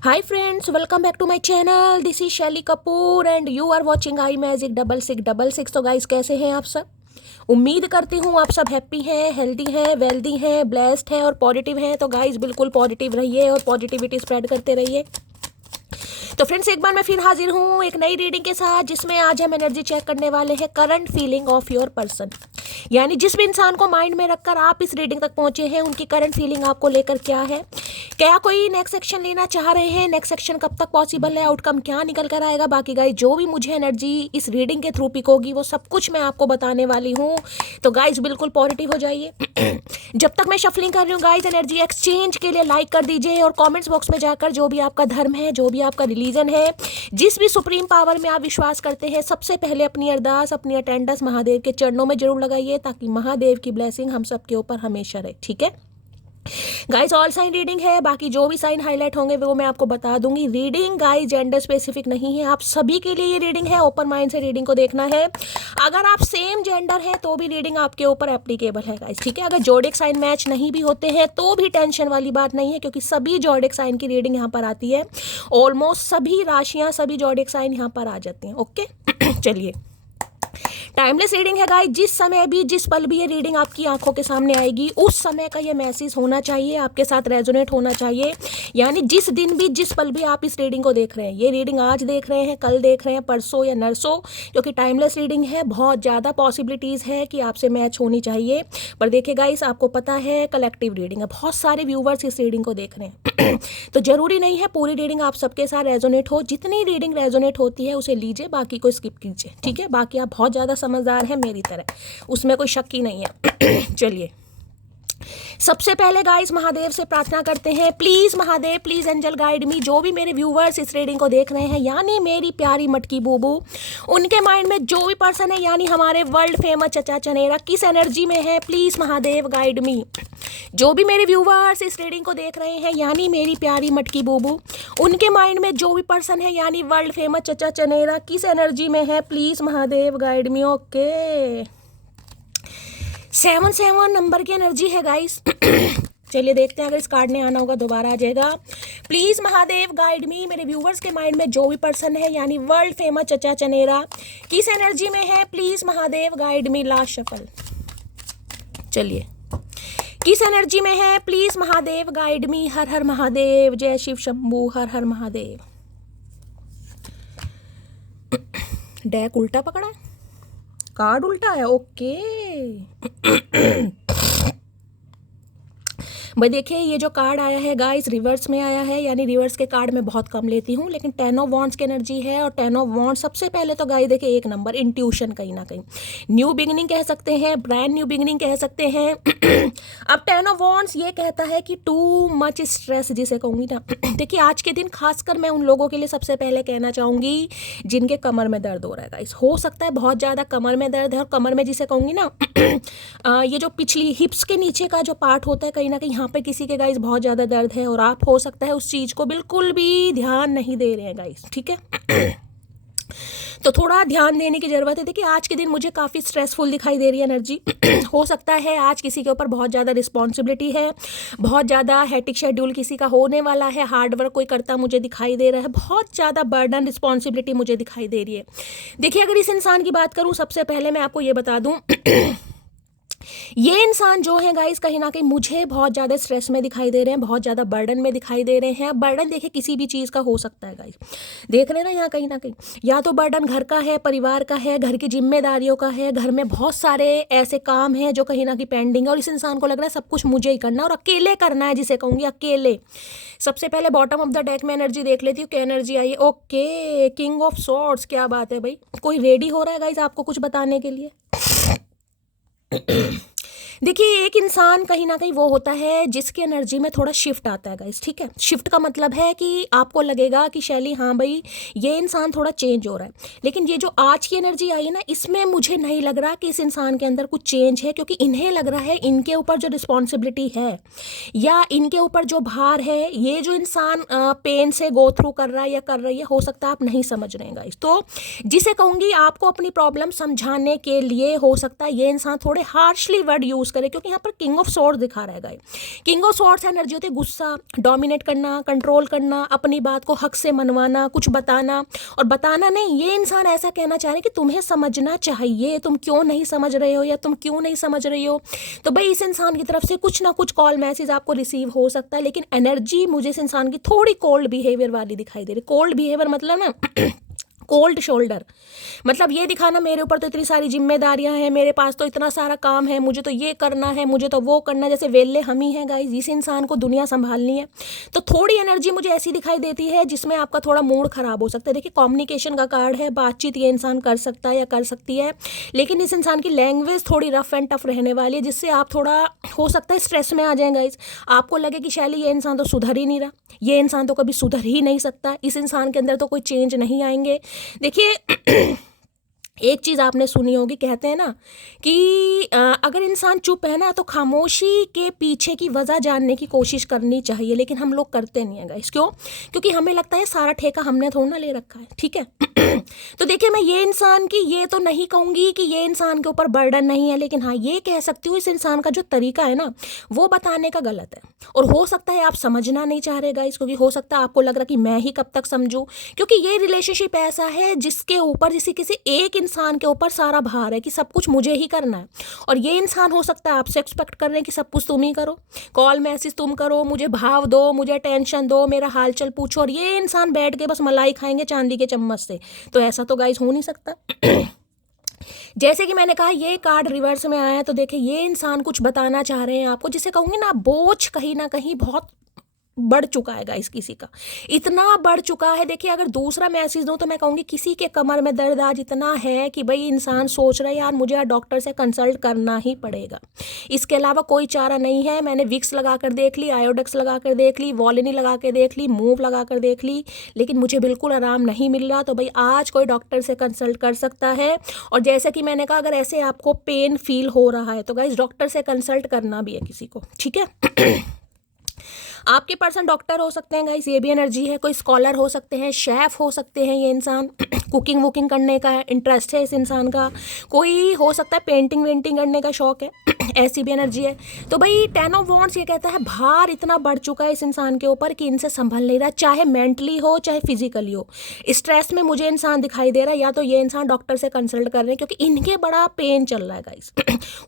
Hi friends, welcome back to my channel. This is Shelly Kapoor and you are watching I magic 6666। तो guys कैसे हैं आप सब? उम्मीद करती हूँ आप सब हैप्पी हैं, हेल्दी हैं, वेल्दी हैं, ब्लेस्ड हैं और पॉजिटिव हैं। तो गाइस बिल्कुल पॉजिटिव रहिए और पॉजिटिविटी स्प्रेड करते रहिए। तो फ्रेंड्स एक बार मैं फिर हाजिर हूँ एक नई रीडिंग के साथ, जिसमें आज हम एनर्जी चेक करने वाले हैं current feeling of your person. यानी जिस भी इंसान को माइंड में रखकर आप इस रीडिंग तक पहुंचे हैं, उनकी करंट फीलिंग आपको लेकर क्या है। क्या कोई नेक्स्ट सेक्शन लेना चाह रहे हैं? नेक्स्ट सेक्शन कब तक पॉसिबल है? आउटकम क्या निकल कर आएगा? बाकी गाइस जो भी मुझे एनर्जी इस रीडिंग के थ्रू पिक होगी वो सब कुछ मैं आपको बताने वाली हूँ। तो गाइस बिल्कुल पॉजिटिव हो जाइए। जब तक मैं शफलिंग कर रही हूँ गाइस, एनर्जी एक्सचेंज के लिए लाइक कर दीजिए और कमेंट्स बॉक्स में जाकर जो भी आपका धर्म है, जो भी आपका रिलीजन है, जिस भी सुप्रीम पावर में आप विश्वास करते हैं, सबसे पहले अपनी अरदास, अपनी अटेंडेंस महादेव के चरणों में जरूर लगाइए, ताकि महादेव की ब्लेसिंग हम सब के ऊपर हमेशा रहे। ठीक है गाइस, ऑल साइन रीडिंग है। बाकी जो भी साइन हाईलाइट होंगे वो मैं आपको बता दूंगी। रीडिंग गाइस जेंडर स्पेसिफिक नहीं है, आप सभी के लिए ये रीडिंग है। ओपन माइंड से रीडिंग को देखना है। अगर आप सेम जेंडर हैं तो भी रीडिंग आपके ऊपर एप्लीकेबल है गाइस। ठीक है, अगर जोडिक साइन मैच नहीं भी होते हैं तो भी टेंशन वाली बात नहीं है, क्योंकि सभी जोडिक साइन की रीडिंग यहाँ पर आती है। ऑलमोस्ट सभी राशियाँ, सभी जोडिक साइन यहाँ पर आ जाती हैं। ओके चलिए, टाइमलेस रीडिंग है गाइस। जिस समय भी, जिस पल भी ये रीडिंग आपकी आंखों के सामने आएगी, उस समय का ये मैसेज होना चाहिए, आपके साथ रेजोनेट होना चाहिए। यानी जिस दिन भी, जिस पल भी आप इस रीडिंग को देख रहे हैं, ये रीडिंग आज देख रहे हैं, कल देख रहे हैं, परसों या नरसों, क्योंकि टाइमलेस रीडिंग है, बहुत ज़्यादा पॉसिबिलिटीज़ है कि आपसे मैच होनी चाहिए। पर देखिए गाइस, आपको पता है कलेक्टिव रीडिंग है, बहुत सारे व्यूवर्स इस रीडिंग को देख रहे हैं। तो ज़रूरी नहीं है पूरी रीडिंग आप सबके साथ रेजोनेट हो। जितनी रीडिंग रेजोनेट होती है उसे लीजिए, बाकी को स्किप कीजिए। ठीक है, बाकी आप बहुत ज़्यादा समझदार हैं मेरी तरह, उसमें कोई शक ही नहीं है। चलिए, सबसे पहले गाइस महादेव से प्रार्थना करते हैं, please Mahadev, please angel guide me. जो भी मेरे व्यूवर्स इस रीडिंग को देख रहे हैं, यानी मेरी प्यारी मटकी बूबू, उनके माइंड में जो भी पर्सन है, यानी हमारे वर्ल्ड फेमस चचा चनेरा किस एनर्जी में है, प्लीज महादेव गाइड मी। जो भी मेरे व्यूवर्स इस रीडिंग को देख रहे हैं, यानी मेरी प्यारी मटकी बूबू, उनके माइंड में जो भी पर्सन है, यानी वर्ल्ड फेमस चचा चनेरा किस एनर्जी में है, please Mahadev guide me. Okay, 7 number की एनर्जी है गाइस। चलिए देखते हैं, अगर इस कार्ड ने आना होगा दोबारा आ जाएगा। प्लीज महादेव गाइड मी। मेरे व्यूवर्स के माइंड में जो भी पर्सन है, यानी वर्ल्ड फेमस चचा चनेरा किस एनर्जी में है, please Mahadev guide me. Last shuffle. चलिए, किस एनर्जी में है, प्लीज महादेव गाइड मी। हर हर महादेव, जय शिव शंभू, हर हर महादेव। डेक उल्टा पकड़ा है, कार्ड उल्टा है। ओके भाई देखिए, ये जो कार्ड आया है गाइस रिवर्स में आया है, यानी रिवर्स के कार्ड मैं बहुत कम लेती हूँ, लेकिन 10 ऑफ वॉन्ड्स की एनर्जी है। और 10 ऑफ वॉन्ड्स सबसे पहले तो गाइस देखिए, एक नंबर इंट्यूशन, कहीं ना कहीं न्यू बिगिनिंग कह सकते हैं, ब्रांड न्यू बिगिनिंग कह सकते हैं। अब 10 ऑफ वॉन्ड्स ये कहता है कि टू मच स्ट्रेस जिसे कहूँगी ना। देखिए आज के दिन खासकर मैं उन लोगों के लिए सबसे पहले कहना चाहूँगी जिनके कमर में दर्द हो रहा है गाइस। हो सकता है बहुत ज़्यादा कमर में दर्द है, और कमर में जिसे कहूँगी ना, ये जो पिछली हिप्स के नीचे का जो पार्ट होता है, कहीं ना कहीं यहाँ पे किसी के गाइस बहुत ज़्यादा दर्द है, और आप हो सकता है उस चीज़ को बिल्कुल भी ध्यान नहीं दे रहे हैं गाइस। ठीक है, तो थोड़ा ध्यान देने की ज़रूरत है। देखिए आज के दिन मुझे काफ़ी स्ट्रेसफुल दिखाई दे रही है एनर्जी। हो सकता है आज किसी के ऊपर बहुत ज़्यादा रिस्पॉन्सिबिलिटी है, बहुत ज़्यादा हेक्टिक शेड्यूल किसी का होने वाला है, हार्ड वर्क कोई करता मुझे दिखाई दे रहा है, बहुत ज़्यादा बर्डन रिस्पॉन्सिबिलिटी मुझे दिखाई दे रही है। देखिए अगर इस इंसान की बात करूँ, सबसे पहले मैं आपको ये बता दूँ, ये इंसान जो है गाइस, कहीं ना कहीं मुझे बहुत ज़्यादा स्ट्रेस में दिखाई दे रहे हैं, बहुत ज़्यादा बर्डन में दिखाई दे रहे हैं। बर्डन देखिए किसी भी चीज़ का हो सकता है गाइस, देख रहे ना यहाँ कहीं ना कहीं, या तो बर्डन घर का है, परिवार का है, घर की जिम्मेदारियों का है, घर में बहुत सारे ऐसे काम हैं जो कहीं ना कहीं पेंडिंग है, और इस इंसान को लग रहा है सब कुछ मुझे ही करना है और अकेले करना है, जिसे कहूँगी अकेले। सबसे पहले बॉटम ऑफ द डेक में एनर्जी देख लेती हूँ, क्या एनर्जी आई है। ओके, किंग ऑफ सॉर्ड्स, क्या बात है भाई, कोई रेडी हो रहा है गाइस आपको कुछ बताने के लिए। देखिए एक इंसान कहीं ना कहीं वो होता है जिसकी एनर्जी में थोड़ा शिफ्ट आता है गाइस। ठीक है, शिफ्ट का मतलब है कि आपको लगेगा कि शैली हाँ भाई ये इंसान थोड़ा चेंज हो रहा है, लेकिन ये जो आज की एनर्जी आई है ना, इसमें मुझे नहीं लग रहा कि इस इंसान के अंदर कुछ चेंज है, क्योंकि इन्हें लग रहा है इनके ऊपर जो रिस्पॉन्सिबिलिटी है या इनके ऊपर जो भार है, ये जो इंसान पेन से गो थ्रू कर रहा है या कर रही है, हो सकता है आप नहीं समझ रहे हैं गाइस। तो जिसे कहूँगी आपको अपनी प्रॉब्लम समझाने के लिए हो सकता है ये इंसान थोड़े हार्शली वर्ड यूज महसूस करें, क्योंकि यहाँ पर किंग ऑफ स्वॉर्ड्स दिखा रहा है guys. King of swords energy होती है गुस्सा, डोमिनेट करना, कंट्रोल करना, अपनी बात को हक से मनवाना, कुछ बताना, और बताना नहीं, ये इंसान ऐसा कहना चाह रहे हैं कि तुम्हें समझना चाहिए, तुम क्यों नहीं समझ रहे हो या तुम क्यों नहीं समझ रही हो। तो भाई इस इंसान की तरफ से कुछ ना कुछ कॉल मैसेज आपको रिसीव हो सकता है, लेकिन एनर्जी मुझे इस इंसान की थोड़ी कोल्ड बिहेवियर वाली दिखाई दे रही। कोल्ड बिहेवियर मतलब ना कोल्ड शोल्डर, मतलब ये दिखाना मेरे ऊपर तो इतनी सारी जिम्मेदारियां हैं, मेरे पास तो इतना सारा काम है, मुझे तो ये करना है, मुझे तो वो करना है, जैसे वेल्ले हम ही हैं गाइस, इस इंसान को दुनिया संभालनी है। तो थोड़ी एनर्जी मुझे ऐसी दिखाई देती है जिसमें आपका थोड़ा मूड खराब हो सकता है। देखिए कम्युनिकेशन का कार्ड है, बातचीत ये इंसान कर सकता है या कर सकती है, लेकिन इस इंसान की लैंग्वेज थोड़ी रफ एंड टफ रहने वाली है, जिससे आप थोड़ा हो सकता है स्ट्रेस में आ जाएं गाइस। आपको लगे कि शैली ये इंसान तो सुधर ही नहीं रहा, ये इंसान तो कभी सुधर ही नहीं सकता, इस इंसान के अंदर तो कोई चेंज नहीं आएंगे। देखिए एक चीज़ आपने सुनी होगी, कहते हैं ना कि अगर इंसान चुप है ना तो खामोशी के पीछे की वजह जानने की कोशिश करनी चाहिए, लेकिन हम लोग करते नहीं है गाइस। क्यों? क्योंकि हमें लगता है सारा ठेका हमने थोड़ा ना ले रखा है, ठीक है। तो देखिए मैं ये इंसान की ये तो नहीं कहूँगी कि ये इंसान के ऊपर बर्डन नहीं है, लेकिन हाँ ये कह सकती हूँ इस इंसान का जो तरीका है ना वो बताने का गलत है। और हो सकता है आप समझना नहीं चाह रहे गाइस, क्योंकि हो सकता है आपको लग रहा कि मैं ही कब तक समझूं, क्योंकि ये रिलेशनशिप ऐसा है जिसके ऊपर किसी एक इंसान के ऊपर सारा भार है कि सब कुछ मुझे ही करना है। और ये इंसान हो सकता है आपसे एक्सपेक्ट कर रहे हैं कि सब कुछ तुम ही करो, कॉल मैसेज तुम करो, मुझे भाव दो, मुझे टेंशन दो, मेरा हालचाल पूछो, और ये इंसान बैठ के बस मलाई खाएंगे चांदी के चम्मच से। तो ऐसा तो गाइस हो नहीं सकता। जैसे कि मैंने कहा ये कार्ड रिवर्स में आया है, तो देखिए ये इंसान कुछ बताना चाह रहे हैं आपको, जिसे कहूँगी ना बोझ कहीं ना कहीं बहुत बढ़ चुका है गाइस, किसी का इतना बढ़ चुका है। देखिए अगर दूसरा मैसेज दूं तो मैं कहूँगी किसी के कमर में दर्द आज इतना है कि भाई इंसान सोच रहा है यार मुझे डॉक्टर से कंसल्ट करना ही पड़ेगा, इसके अलावा कोई चारा नहीं है। मैंने विक्स लगा कर देख ली, आयोडेक्स लगा कर देख ली, वॉलिनी लगा कर देख ली, मूव लगा कर देख ली, लेकिन मुझे बिल्कुल आराम नहीं मिल रहा। तो भाई आज कोई डॉक्टर से कंसल्ट कर सकता है। और जैसे कि मैंने कहा अगर ऐसे आपको पेन फील हो रहा है तो गाइस डॉक्टर से कंसल्ट करना भी है किसी को, ठीक है। आपके पर्सन डॉक्टर हो सकते हैं गाइस, ये भी एनर्जी है, कोई स्कॉलर हो सकते हैं, शेफ हो सकते हैं ये इंसान, कुकिंग वुकिंग करने का इंटरेस्ट है इस इंसान का, कोई हो सकता है पेंटिंग वेंटिंग करने का शौक है, ऐसी भी एनर्जी है। तो भाई 10 ऑफ वॉन्ड्स ये कहता है भार इतना बढ़ चुका है इस इंसान के ऊपर कि इनसे संभल नहीं रहा, चाहे मेंटली हो चाहे फिजिकली हो। स्ट्रेस में मुझे इंसान दिखाई दे रहा है, या तो ये इंसान डॉक्टर से कंसल्ट कर रहे हैं क्योंकि इनके बड़ा पेन चल रहा है गाइस।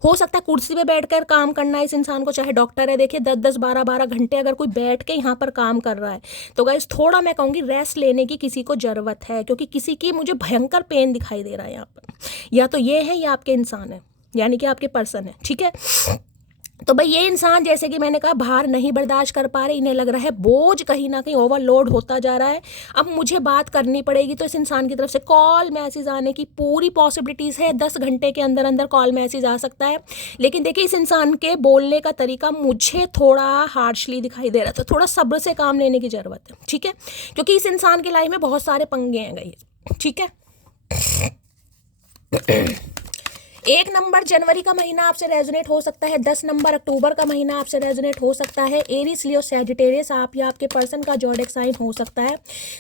हो सकता है कुर्सी पे बैठकर काम करना है इस इंसान को, चाहे डॉक्टर है, देखिए 10-10 12-12 घंटे अगर कोई बैठ के यहाँ पर काम कर रहा है तो गाइस थोड़ा मैं कहूँगी रेस्ट लेने की किसी को ज़रूरत है, क्योंकि किसी की मुझे भयंकर पेन दिखाई दे रहा है यहाँ पर। या तो ये है या आपके इंसान है, यानी कि आपके पर्सन है, ठीक है। तो भाई ये इंसान जैसे कि मैंने कहा भार नहीं बर्दाश्त कर पा रहे, इन्हें लग रहा है बोझ कहीं ना कहीं ओवरलोड होता जा रहा है, अब मुझे बात करनी पड़ेगी। तो इस इंसान की तरफ से कॉल मैसेज आने की पूरी पॉसिबिलिटीज़ है, 10 घंटे के अंदर अंदर कॉल मैसेज आ सकता है। लेकिन देखिए इस इंसान के बोलने का तरीका मुझे थोड़ा हार्शली दिखाई दे रहा है, तो थोड़ा सब्र से काम लेने की ज़रूरत है, ठीक है, क्योंकि इस इंसान की लाइफ में बहुत सारे पंगे हैं गई, ठीक है। 1 नंबर जनवरी का महीना आपसे रेजोनेट हो सकता है, 10 नंबर अक्टूबर का महीना आपसे रेजोनेट हो सकता है, एरीज लियो सैजिटेरियस आप या आपके पर्सन का ज़ोडिएक साइन हो सकता है।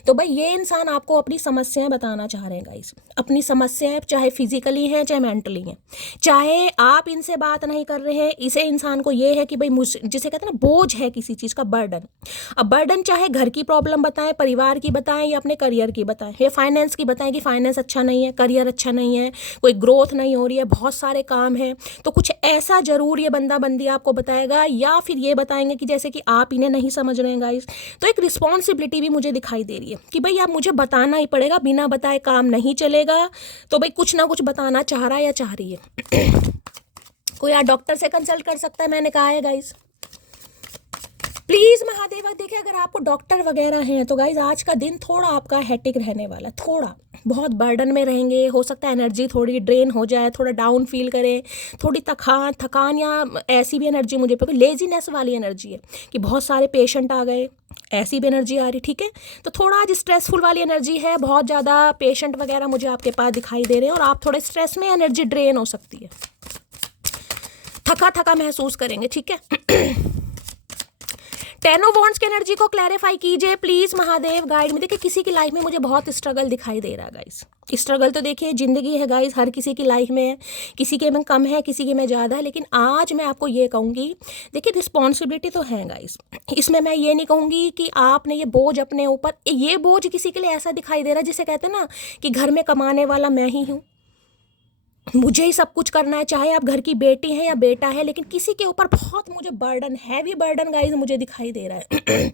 तो भाई ये इंसान आपको अपनी समस्याएं बताना चाह रहे हैं गाइस, अपनी समस्याएं चाहे फिजिकली हैं चाहे मेंटली हैं, चाहे आप इनसे बात नहीं कर रहे हैं, इसे इंसान को ये है कि भाई जिसे कहते हैं ना बोझ है किसी चीज़ का, बर्डन। अब बर्डन चाहे घर की प्रॉब्लम बताएं, परिवार की बताएं, या अपने करियर की बताएं, या फाइनेंस की बताएं कि फाइनेंस अच्छा नहीं है, करियर अच्छा नहीं है, कोई ग्रोथ नहीं हो रही है, बहुत सारे काम हैं। तो कुछ ऐसा जरूर ये बंदा बंदी आपको बताएगा, या फिर ये बताएंगे कि जैसे कि आप इन्हें नहीं समझ रहे हैं गाइस। तो एक रिस्पॉन्सिबिलिटी भी मुझे दिखाई दे रही है कि भाई आप मुझे बताना ही पड़ेगा, बिना बताए काम नहीं चलेगा। तो भाई कुछ ना कुछ बताना चाह रहा है या चाह रही है। कोई आप डॉक्टर से कंसल्ट कर सकता है, मैंने कहा है गाइस, प्लीज महादेव। देखिए अगर आपको डॉक्टर वगैरह हैं तो गाइज आज का दिन थोड़ा आपका हेटिक रहने वाला, थोड़ा बहुत बर्डन में रहेंगे, हो सकता है एनर्जी थोड़ी ड्रेन हो जाए, थोड़ा डाउन फील करें, थोड़ी थकान या ऐसी भी एनर्जी मुझे पे लेजीनेस वाली एनर्जी है कि बहुत सारे पेशेंट आ गए, ऐसी भी एनर्जी आ रही, ठीक है। तो थोड़ा आज स्ट्रेसफुल वाली एनर्जी है, बहुत ज़्यादा पेशेंट वगैरह मुझे आपके पास दिखाई दे रहे हैं और आप थोड़े स्ट्रेस में, एनर्जी ड्रेन हो सकती है, थका थका महसूस करेंगे, ठीक है। टेन ऑफ वॉन्ड्स की एनर्जी को क्लैरिफाई कीजिए प्लीज महादेव गाइड में। देखिए किसी की लाइफ में मुझे बहुत स्ट्रगल दिखाई दे रहा है गाइस। स्ट्रगल तो देखिए जिंदगी है गाइस, हर किसी की लाइफ में है, किसी के में कम है, किसी के में ज़्यादा है, लेकिन आज मैं आपको ये कहूँगी, देखिए रिस्पॉन्सिबिलिटी तो है गाइस। इसमें मैं ये नहीं कहूँगी कि आपने ये बोझ अपने ऊपर, ये बोझ किसी के लिए ऐसा दिखाई दे रहा है जिसे कहते हैं ना कि घर में कमाने वाला मैं ही हूँ, मुझे ही सब कुछ करना है, चाहे आप घर की बेटी हैं या बेटा है, लेकिन किसी के ऊपर बहुत मुझे बर्डन, हैवी बर्डन गाइस मुझे दिखाई दे रहा है।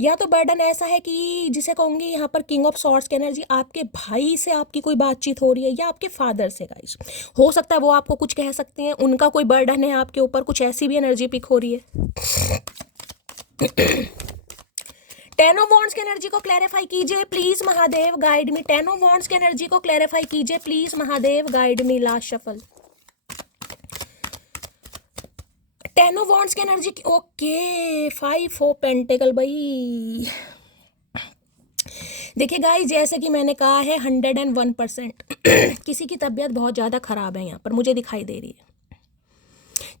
या तो बर्डन ऐसा है कि जिसे कहूँगी यहाँ पर किंग ऑफ सॉर्ड्स की एनर्जी, आपके भाई से आपकी कोई बातचीत हो रही है या आपके फादर से गाइस, हो सकता है वो आपको कुछ कह सकते हैं, उनका कोई बर्डन है आपके ऊपर, कुछ ऐसी भी एनर्जी पिक हो रही है। टेन ऑफ वॉन्ड्स की एनर्जी को क्लैरिफाई कीजिए please Mahadev guide me. Ten of wands की एनर्जी को क्लैरिफाई कीजिए please Mahadev guide me. Last shuffle. Ten of wands की energy, okay, five of pentacle. भाई देखिए गाइस, जैसे कि मैंने कहा है 101% किसी की तबीयत बहुत ज़्यादा ख़राब है यहाँ पर मुझे दिखाई दे रही है।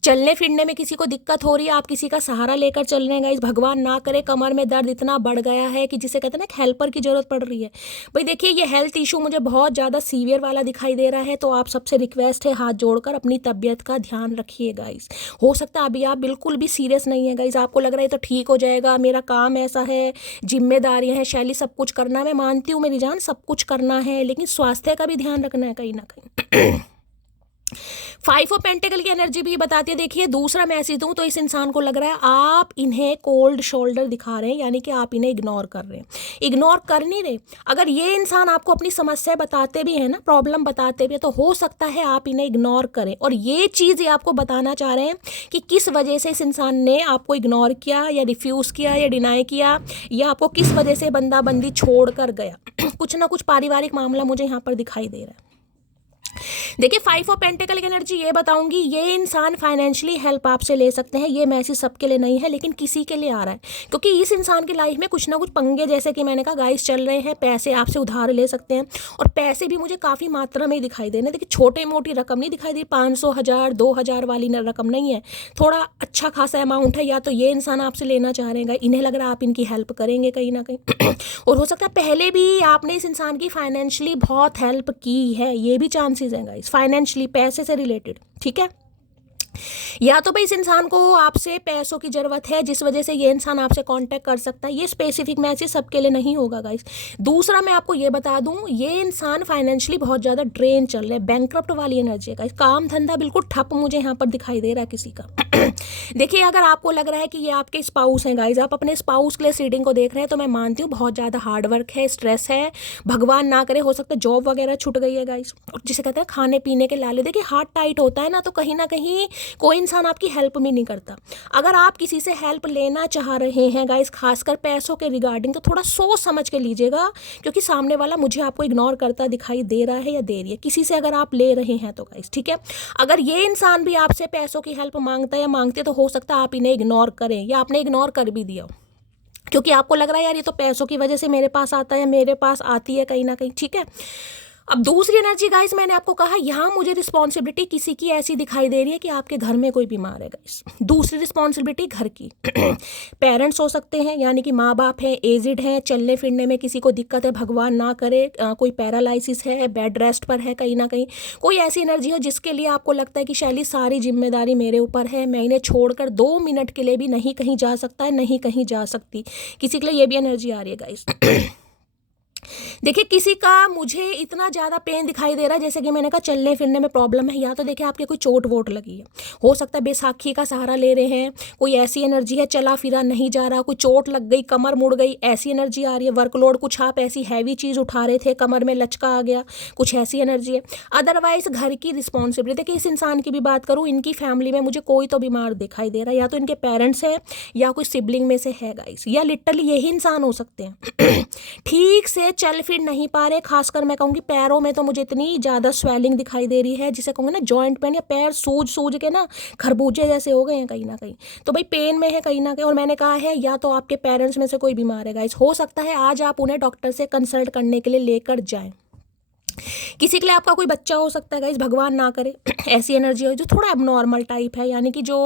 चलने फिरने में किसी को दिक्कत हो रही है, आप किसी का सहारा लेकर चल रहे हैं गाइस, भगवान ना करे कमर में दर्द इतना बढ़ गया है कि जिसे कहते हैं ना एक हेल्पर की जरूरत पड़ रही है। भाई देखिए ये हेल्थ इशू मुझे बहुत ज़्यादा सीवियर वाला दिखाई दे रहा है, तो आप सबसे रिक्वेस्ट है हाथ जोड़कर अपनी तबीयत का ध्यान रखिए गाइस। हो सकता है अभी आप बिल्कुल भी सीरियस नहीं है गाइस, आपको लग रहा है तो ठीक हो जाएगा, मेरा काम ऐसा है, जिम्मेदारियाँ हैं शैली, सब कुछ करना, मैं मानती हूँ मेरी जान सब कुछ करना है, लेकिन स्वास्थ्य का भी ध्यान रखना है कहीं ना कहीं। फाइव ऑफ पेंटिकल की एनर्जी भी बताती है। देखिए दूसरा मैसेज दूं तो इस इंसान को लग रहा है आप इन्हें कोल्ड शोल्डर दिखा रहे हैं, यानी कि आप इन्हें इग्नोर कर रहे हैं, इग्नोर कर नहीं रहे। अगर ये इंसान आपको अपनी समस्या बताते भी है ना, प्रॉब्लम बताते भी है, तो हो सकता है आप इन्हें इग्नोर करें, और ये चीज़ ये आपको बताना चाह रहे हैं कि किस वजह से इस इंसान ने आपको इग्नोर किया या रिफ्यूज़ किया या डिनाई किया, या आपको किस वजह से बंदा बंदी छोड़ कर गया। कुछ ना कुछ पारिवारिक मामला मुझे यहाँ पर दिखाई दे रहा है। देखिए फाइव ऑफ पेंटिकल की एनर्जी ये बताऊंगी, ये इंसान फाइनेंशियली हेल्प आपसे ले सकते हैं, ये मैसेज सबके लिए नहीं है लेकिन किसी के लिए आ रहा है, क्योंकि इस इंसान की लाइफ में कुछ ना कुछ पंगे, जैसे कि मैंने कहा गाइस, चल रहे हैं, पैसे आपसे उधार ले सकते हैं, और पैसे भी मुझे काफ़ी मात्रा में दिखाई दे रहे हैं। देखिए छोटे मोटी रकम नहीं दिखाई दी, 500, 1000, 2000 वाली रकम नहीं है, थोड़ा अच्छा खासा अमाउंट है। या तो ये इंसान आपसे लेना चाह रहे हैं, इन्हें लग रहा है आप इनकी हेल्प करेंगे कहीं ना कहीं, और हो सकता है पहले भी आपने इस इंसान की फाइनेंशियली बहुत हेल्प की है, ये भी चांसेस हैं गाइस, फाइनेंशियली पैसे से रिलेटेड, ठीक है। या तो भाई इस इंसान को आपसे पैसों की ज़रूरत है जिस वजह से ये इंसान आपसे कांटेक्ट कर सकता है, ये स्पेसिफिक मैसेज सबके लिए नहीं होगा गाइस। दूसरा मैं आपको ये बता दूं, ये इंसान फाइनेंशियली बहुत ज़्यादा ड्रेन चल रहा है, बैंकक्रप्ट वाली एनर्जी है गाइस, काम धंधा बिल्कुल ठप मुझे यहाँ पर दिखाई दे रहा है किसी का। देखिए अगर आपको लग रहा है कि ये आपके स्पाउस हैं गाइस, आप अपने स्पाउस के लिए रीडिंग को देख रहे हैं, तो मैं मानती हूँ बहुत ज़्यादा हार्डवर्क है, स्ट्रेस है, भगवान ना करे हो सकता है जॉब वगैरह छूट गई है गाइस, और जिसे कहते हैं खाने पीने के लाले। देखिए हार्ट टाइट होता है ना, तो कहीं ना कहीं कोई इंसान आपकी हेल्प भी नहीं करता। अगर आप किसी से हेल्प लेना चाह रहे हैं गाइस, खासकर पैसों के रिगार्डिंग, तो थोड़ा सोच समझ के लीजिएगा, क्योंकि सामने वाला मुझे आपको इग्नोर करता दिखाई दे रहा है या दे रही है, किसी से अगर आप ले रहे हैं तो गाइस, ठीक है। अगर ये इंसान भी आपसे पैसों की हेल्प मांगता है या मांगते, तो हो सकता है आप इन्हें इग्नोर करें, या आपने इग्नोर कर भी दिया, क्योंकि आपको लग रहा है यार ये तो पैसों की वजह से मेरे पास आता है या मेरे पास आती है कहीं ना कहीं, ठीक है। अब दूसरी एनर्जी गाइस, मैंने आपको कहा यहाँ मुझे रिस्पॉन्सिबिलिटी किसी की ऐसी दिखाई दे रही है कि आपके घर में कोई बीमार है गाइस। दूसरी रिस्पॉन्सिबिलिटी घर की पेरेंट्स हो सकते हैं, यानी कि माँ बाप हैं, एजिड हैं, चलने फिरने में किसी को दिक्कत है, भगवान ना करे कोई पैरालिसिस है, बेड रेस्ट पर है, कहीं ना कहीं कोई ऐसी एनर्जी हो जिसके लिए आपको लगता है कि शैली सारी जिम्मेदारी मेरे ऊपर है, मैं इन्हें छोड़कर 2 मिनट के लिए भी नहीं कहीं जा सकता है, नहीं कहीं जा सकती, किसी के लिए ये भी एनर्जी आ रही है गाइस। देखिए किसी का मुझे इतना ज़्यादा पेन दिखाई दे रहा है, जैसे कि मैंने कहा चलने फिरने में प्रॉब्लम है, या तो देखिए आपके कोई चोट वोट लगी है, हो सकता है बैसाखी का सहारा ले रहे हैं, कोई ऐसी एनर्जी है चला फिरा नहीं जा रहा, कोई चोट लग गई, कमर मुड़ गई, ऐसी एनर्जी आ रही है, वर्कलोड कुछ आप ऐसी हैवी चीज़ उठा रहे थे, कमर में लचका आ गया, कुछ ऐसी एनर्जी है। अदरवाइज घर की रिस्पॉन्सिबिलिटी, देखिए इस इंसान की भी बात करूँ, इनकी फैमिली में मुझे कोई तो बीमार दिखाई दे रहा है, या तो इनके पेरेंट्स हैं या कोई सिबलिंग में से है गाइस, या लिटरली यही इंसान हो सकते हैं। ठीक से चल फिर नहीं पा रहे, खासकर मैं कहूँगी पैरों में तो मुझे इतनी ज़्यादा स्वेलिंग दिखाई दे रही है, जिसे कहूँगी ना जॉइंट पेन, या पैर सूज सूज के ना खरबूजे जैसे हो गए हैं कहीं ना कहीं, तो भाई पेन में है कहीं ना कहीं। और मैंने कहा है या तो आपके पेरेंट्स में से कोई बीमार है गाइस, हो सकता है आज आप उन्हें डॉक्टर से कंसल्ट करने के लिए लेकर जाएं, किसी के लिए आपका कोई बच्चा हो सकता है गाइस, भगवान ना करे ऐसी एनर्जी हो जो थोड़ा एबनॉर्मल टाइप है, यानी कि जो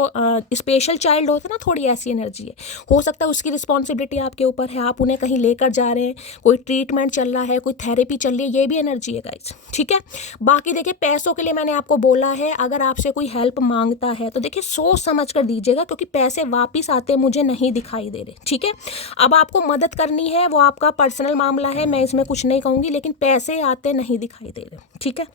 स्पेशल चाइल्ड होता है ना, थोड़ी ऐसी एनर्जी है। हो सकता है उसकी रिस्पॉन्सिबिलिटी आपके ऊपर है, आप उन्हें कहीं लेकर जा रहे हैं, कोई ट्रीटमेंट चल रहा है, कोई थेरेपी चल रही है, ये भी एनर्जी है गाइस, ठीक है। बाकी देखिए पैसों के लिए मैंने आपको बोला है, अगर आपसे कोई हेल्प मांगता है तो देखिए सोच समझ कर दीजिएगा, क्योंकि पैसे वापिस आते मुझे नहीं दिखाई दे रहे, ठीक है। अब आपको मदद करनी है वो आपका पर्सनल मामला है, मैं इसमें कुछ नहीं कहूँगी, लेकिन पैसे आते नहीं दिखाई दे रहे, ठीक है।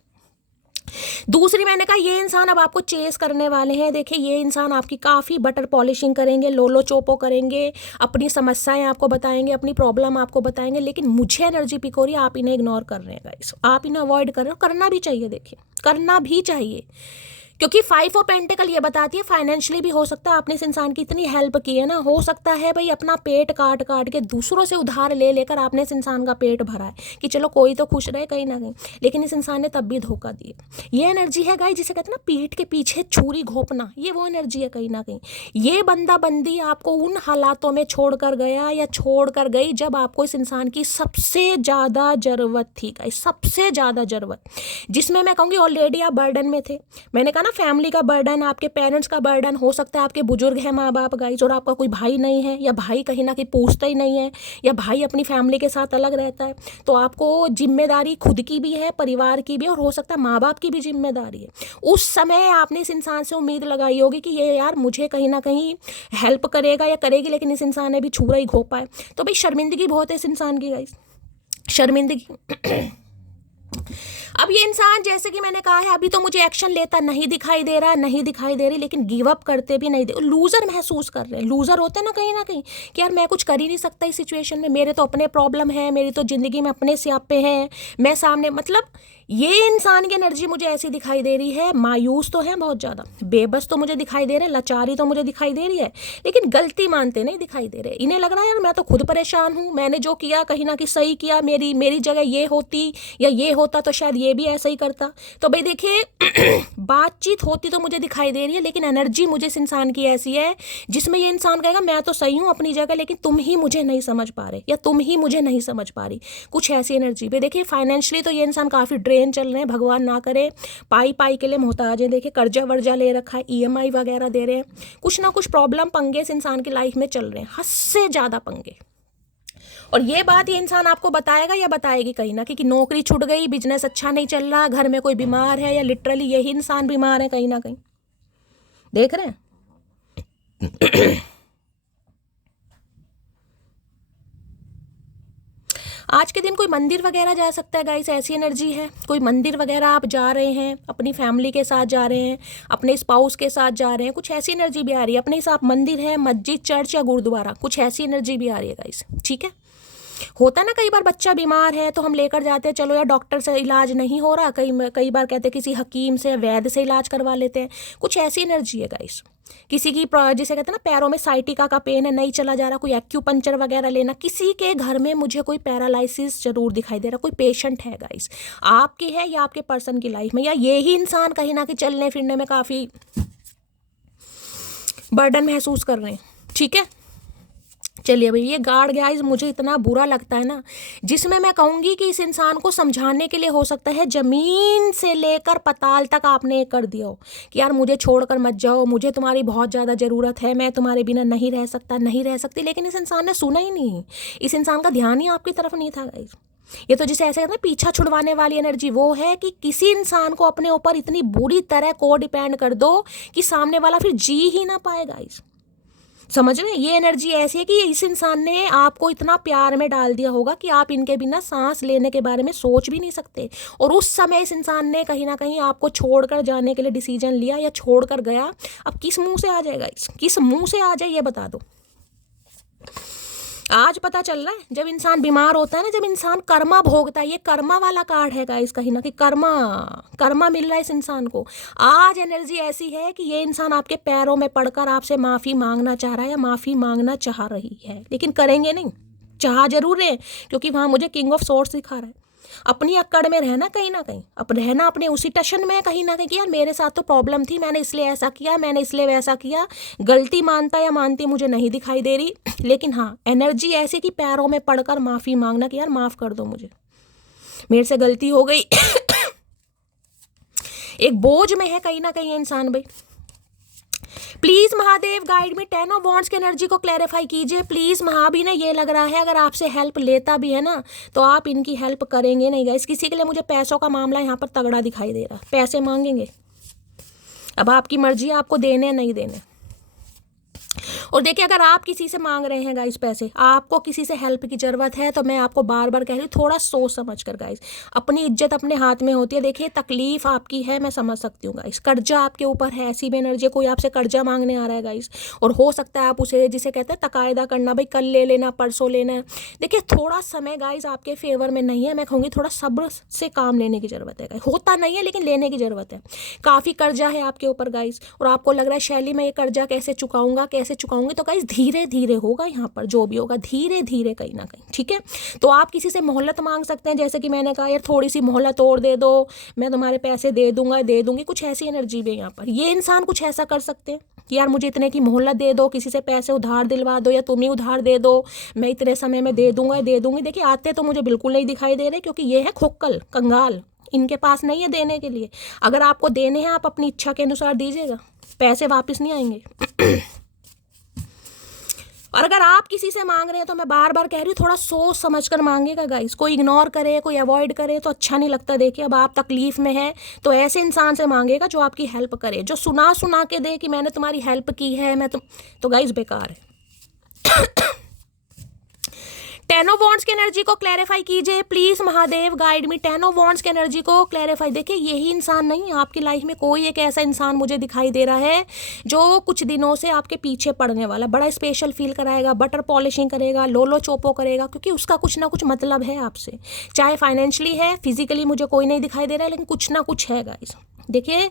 दूसरी मैंने कहा ये इंसान अब आपको चेस करने वाले हैं। देखिए ये इंसान आपकी काफ़ी बटर पॉलिशिंग करेंगे, लोलो चोपो करेंगे, अपनी समस्याएं आपको बताएंगे, अपनी प्रॉब्लम आपको बताएंगे, लेकिन मुझे एनर्जी पिक हो रही है आप इन्हें इग्नोर कर रहे हैं गाइस, आप इन्हें अवॉइड कर रहे हो। करना भी चाहिए, देखिए करना भी चाहिए, क्योंकि 5 ऑफ पेंटिकल ये बताती है फाइनेंशियली भी हो सकता है आपने इस इंसान की इतनी हेल्प की है ना, हो सकता है भाई अपना पेट काट काट के दूसरों से उधार ले लेकर आपने इस इंसान का पेट भरा है कि चलो कोई तो खुश रहे कहीं ना कहीं, लेकिन इस इंसान ने तब भी धोखा दिया। ये एनर्जी है गाइस जिसे कहते हैं ना पीठ के पीछे छुरी घोंपना, ये वो एनर्जी है कहीं ना कहीं। ये बंदा बंदी आपको उन हालातों में छोड़ कर गया या छोड़ कर गई जब आपको इस इंसान की सबसे ज़्यादा ज़रूरत थी गाइस, सबसे ज़्यादा ज़रूरत, जिसमें मैं कहूँगी ऑलरेडी आप बर्डन में थे। मैंने कहा ना फैमिली का बर्डन, आपके पेरेंट्स का बर्डन, हो सकता है आपके बुजुर्ग हैं माँ बाप गाइस और आपका कोई भाई नहीं है, या भाई कहीं ना कहीं पूछता ही नहीं है, या भाई अपनी फैमिली के साथ अलग रहता है, तो आपको जिम्मेदारी खुद की भी है, परिवार की भी, और हो सकता है माँ बाप की भी जिम्मेदारी है। उस समय आपने इस इंसान से उम्मीद लगाई होगी कि ये यार मुझे कहीं ना कहीं हेल्प करेगा या करेगी, लेकिन इस इंसान ने भी छुरा ही घोंपा है। तो भाई शर्मिंदगी बहुत है इस इंसान की गाइस, शर्मिंदगी। अब ये इंसान जैसे कि मैंने कहा है अभी तो मुझे एक्शन लेता नहीं दिखाई दे रहा, नहीं दिखाई दे रही, लेकिन गिव अप करते भी नहीं दे, लूजर महसूस कर रहे हैं। लूजर होते हैं ना कहीं कि यार मैं कुछ कर ही नहीं सकता इस सिचुएशन में, मेरे तो अपने प्रॉब्लम है, मेरी तो ज़िंदगी में अपने स्यापे हैं, मैं सामने, मतलब ये इंसान की एनर्जी मुझे ऐसी दिखाई दे रही है। मायूस तो है बहुत ज़्यादा, बेबस तो मुझे दिखाई दे रहे हैं, लाचारी तो मुझे दिखाई दे रही है, लेकिन गलती मानते नहीं दिखाई दे रहे। इन्हें लग रहा है यार मैं तो खुद परेशान हूँ, मैंने जो किया कहीं ना कहीं सही किया, मेरी जगह ये होती या ये होता तो शायद ये भी ऐसा ही करता। तो भाई देखिए बातचीत होती तो मुझे दिखाई दे रही है, लेकिन एनर्जी मुझे इस इंसान की ऐसी है जिसमें ये इंसान कहेगा मैं तो सही हूँ अपनी जगह, लेकिन तुम ही मुझे नहीं समझ पा रहे या तुम ही मुझे नहीं समझ पा रही, कुछ ऐसी एनर्जी पे। देखिए फाइनेंशियली तो ये इंसान काफ़ी ड्रेन चल रहे हैं, भगवान ना करे, पाई के लिए मोहताज है। देखिए कर्जा वर्जा ले रखा है, EMI वगैरह दे रहे हैं, कुछ ना कुछ प्रॉब्लम पंगे इस इंसान की लाइफ में चल रहे हैं, हद से ज़्यादा पंगे। और ये बात ये इंसान आपको बताएगा या बताएगी कहीं ना कि नौकरी छूट गई, बिजनेस अच्छा नहीं चल रहा, घर में कोई बीमार है, या लिटरली यही इंसान बीमार है कहीं ना कहीं, देख रहे हैं। आज के दिन कोई मंदिर वगैरह जा सकता है गाइस, ऐसी एनर्जी है। कोई मंदिर वगैरह आप जा रहे हैं, अपनी फैमिली के साथ जा रहे हैं, अपने स्पाउस के साथ जा रहे हैं, कुछ ऐसी एनर्जी भी आ रही है। अपने हिसाब मंदिर है, मस्जिद, चर्च या गुरुद्वारा, कुछ ऐसी एनर्जी भी आ रही है गाइस, ठीक है। होता ना कई बार बच्चा बीमार है तो हम लेकर जाते हैं, चलो यार डॉक्टर से इलाज नहीं हो रहा, कई बार कहते हैं किसी हकीम से, वैद्य से इलाज करवा लेते हैं, कुछ ऐसी एनर्जी है गाइस। किसी की जिसे कहते हैं ना पैरों में साइटिका का पेन है, नहीं चला जा रहा, कोई एक्यूपंक्चर वगैरह लेना। किसी के घर में मुझे कोई पैरालिसिस जरूर दिखाई दे रहा, कोई पेशेंट है गाइस, आपकी है या आपके पर्सन की लाइफ में, या यही इंसान कहीं ना कहीं चलने फिरने में काफ़ी बर्डन महसूस कर रहे हैं, ठीक है। चलिए भाई ये गार्ड गाइस मुझे इतना बुरा लगता है ना, जिसमें मैं कहूँगी कि इस इंसान को समझाने के लिए हो सकता है ज़मीन से लेकर पताल तक आपने कर दिया हो कि यार मुझे छोड़कर मत जाओ, मुझे तुम्हारी बहुत ज़्यादा ज़रूरत है, मैं तुम्हारे बिना नहीं रह सकता, नहीं रह सकती, लेकिन इस इंसान ने सुना ही नहीं। इस इंसान का ध्यान ही आपकी तरफ नहीं था गाइस। ये तो जिसे ऐसे कहते हैं पीछा छुड़वाने वाली एनर्जी, वो है कि किसी इंसान को अपने ऊपर इतनी बुरी तरह को डिपेंड कर दो कि सामने वाला फिर जी ही ना पाए गाइस, समझ रहे हैं। ये एनर्जी ऐसी है कि इस इंसान ने आपको इतना प्यार में डाल दिया होगा कि आप इनके बिना सांस लेने के बारे में सोच भी नहीं सकते, और उस समय इस इंसान ने कहीं ना कहीं आपको छोड़कर जाने के लिए डिसीजन लिया या छोड़कर गया। अब किस मुंह से आ जाएगा, किस मुंह से आ जाए ये बता दो। आज पता चल रहा है जब इंसान बीमार होता है ना, जब इंसान कर्मा भोगता है, ये कर्मा वाला कार्ड है गाइस, कहीं ना कहीं कर्मा मिल रहा है इस इंसान को। आज एनर्जी ऐसी है कि ये इंसान आपके पैरों में पड़कर आपसे माफ़ी मांगना चाह रहा है या माफ़ी मांगना चाह रही है, लेकिन करेंगे नहीं, चाह जरूर रहे, क्योंकि वहाँ मुझे किंग ऑफ सोर्ड्स दिखा रहा है। अपनी अक्कड़ में रहना कहीं ना कहीं, अब रहना अपने उसी टशन में कहीं ना कहीं कि यार मेरे साथ तो प्रॉब्लम थी, मैंने इसलिए ऐसा किया, मैंने इसलिए वैसा किया। गलती मानता या मानती मुझे नहीं दिखाई दे रही, लेकिन हाँ एनर्जी ऐसी कि पैरों में पड़कर माफ़ी मांगना कि यार माफ़ कर दो मुझे, मेरे से गलती हो गई। एक बोझ में है कहीं ना कहीं इंसान भाई। प्लीज महादेव गाइड में 10 ऑफ वॉन्ड्स की एनर्जी को क्लैरिफाई कीजिए प्लीज। महाभी ने ये लग रहा है अगर आपसे हेल्प लेता भी है ना तो आप इनकी हेल्प करेंगे नहीं गाइस। किसी के लिए मुझे पैसों का मामला यहाँ पर तगड़ा दिखाई दे रहा है, पैसे मांगेंगे। अब आपकी मर्जी है आपको देने नहीं देने। और देखिए अगर आप किसी से मांग रहे हैं गाइस पैसे, आपको किसी से हेल्प की जरूरत है, तो मैं आपको बार बार कह रही हूँ थोड़ा सोच समझ कर गाइस। अपनी इज्जत अपने हाथ में होती है। देखिए तकलीफ आपकी है, मैं समझ सकती हूँ गाइस। कर्जा आपके ऊपर है, ऐसी भी एनर्जी, कोई आपसे कर्जा मांगने आ रहा है गाइस, और हो सकता है आप उसे जिसे कहते हैं तकायदा करना, भाई कल ले लेना परसों लेना। देखिए थोड़ा समय गाइस आपके फेवर में नहीं है, मैं कहूँगी थोड़ा सब्र से काम लेने की जरूरत है। होता नहीं है लेकिन लेने की जरूरत है। काफ़ी कर्जा है आपके ऊपर गाइस, और आपको लग रहा है शैली मैं ये कर्जा कैसे चुकाऊंगा कैसे चुकाऊंगी। तो गाइस धीरे धीरे होगा, यहाँ पर जो भी होगा धीरे धीरे कहीं ना कहीं, ठीक है। तो आप किसी से मोहलत मांग सकते हैं, जैसे कि मैंने कहा यार थोड़ी सी मोहलत और दे दो, मैं तुम्हारे पैसे दे दूंगा दे दूंगी, कुछ ऐसी एनर्जी भी यहाँ पर। ये इंसान कुछ ऐसा कर सकते हैं कि यार मुझे इतने की मोहलत दे दो, किसी से पैसे उधार दिलवा दो, या तुम ही उधार दे दो, मैं इतने समय में दे दूंगा दे दूंगी। देखिए आते तो मुझे बिल्कुल नहीं दिखाई दे रहे, क्योंकि ये है खोक्कल कंगाल, इनके पास नहीं है देने के लिए। अगर आपको देने हैं आप अपनी इच्छा के अनुसार दीजिएगा, पैसे वापस नहीं आएंगे। और अगर आप किसी से मांग रहे हैं तो मैं बार बार कह रही हूँ थोड़ा सोच समझ कर मांगेगा गाइस। कोई इग्नोर करे, कोई अवॉइड करे तो अच्छा नहीं लगता। देखिए अब आप तकलीफ में है तो ऐसे इंसान से मांगेगा जो आपकी हेल्प करे। जो सुना सुना के दे कि मैंने तुम्हारी हेल्प की है, मैं तो गाइस बेकार है। 10 ऑफ वॉन्ड्स की एनर्जी को क्लैरिफाई कीजिए please Mahadev guide me. 10 of wands की एनर्जी को क्लैरिफाई। देखिए यही इंसान नहीं, आपकी लाइफ में कोई एक ऐसा इंसान मुझे दिखाई दे रहा है जो कुछ दिनों से आपके पीछे पड़ने वाला, बड़ा स्पेशल फील कराएगा, बटर पॉलिशिंग करेगा, लोलो चोपो करेगा, क्योंकि उसका कुछ ना कुछ मतलब है आपसे। चाहे फाइनेंशियली है, फिजिकली मुझे कोई नहीं दिखाई दे रहा है, लेकिन कुछ ना कुछ है गाइस। देखिए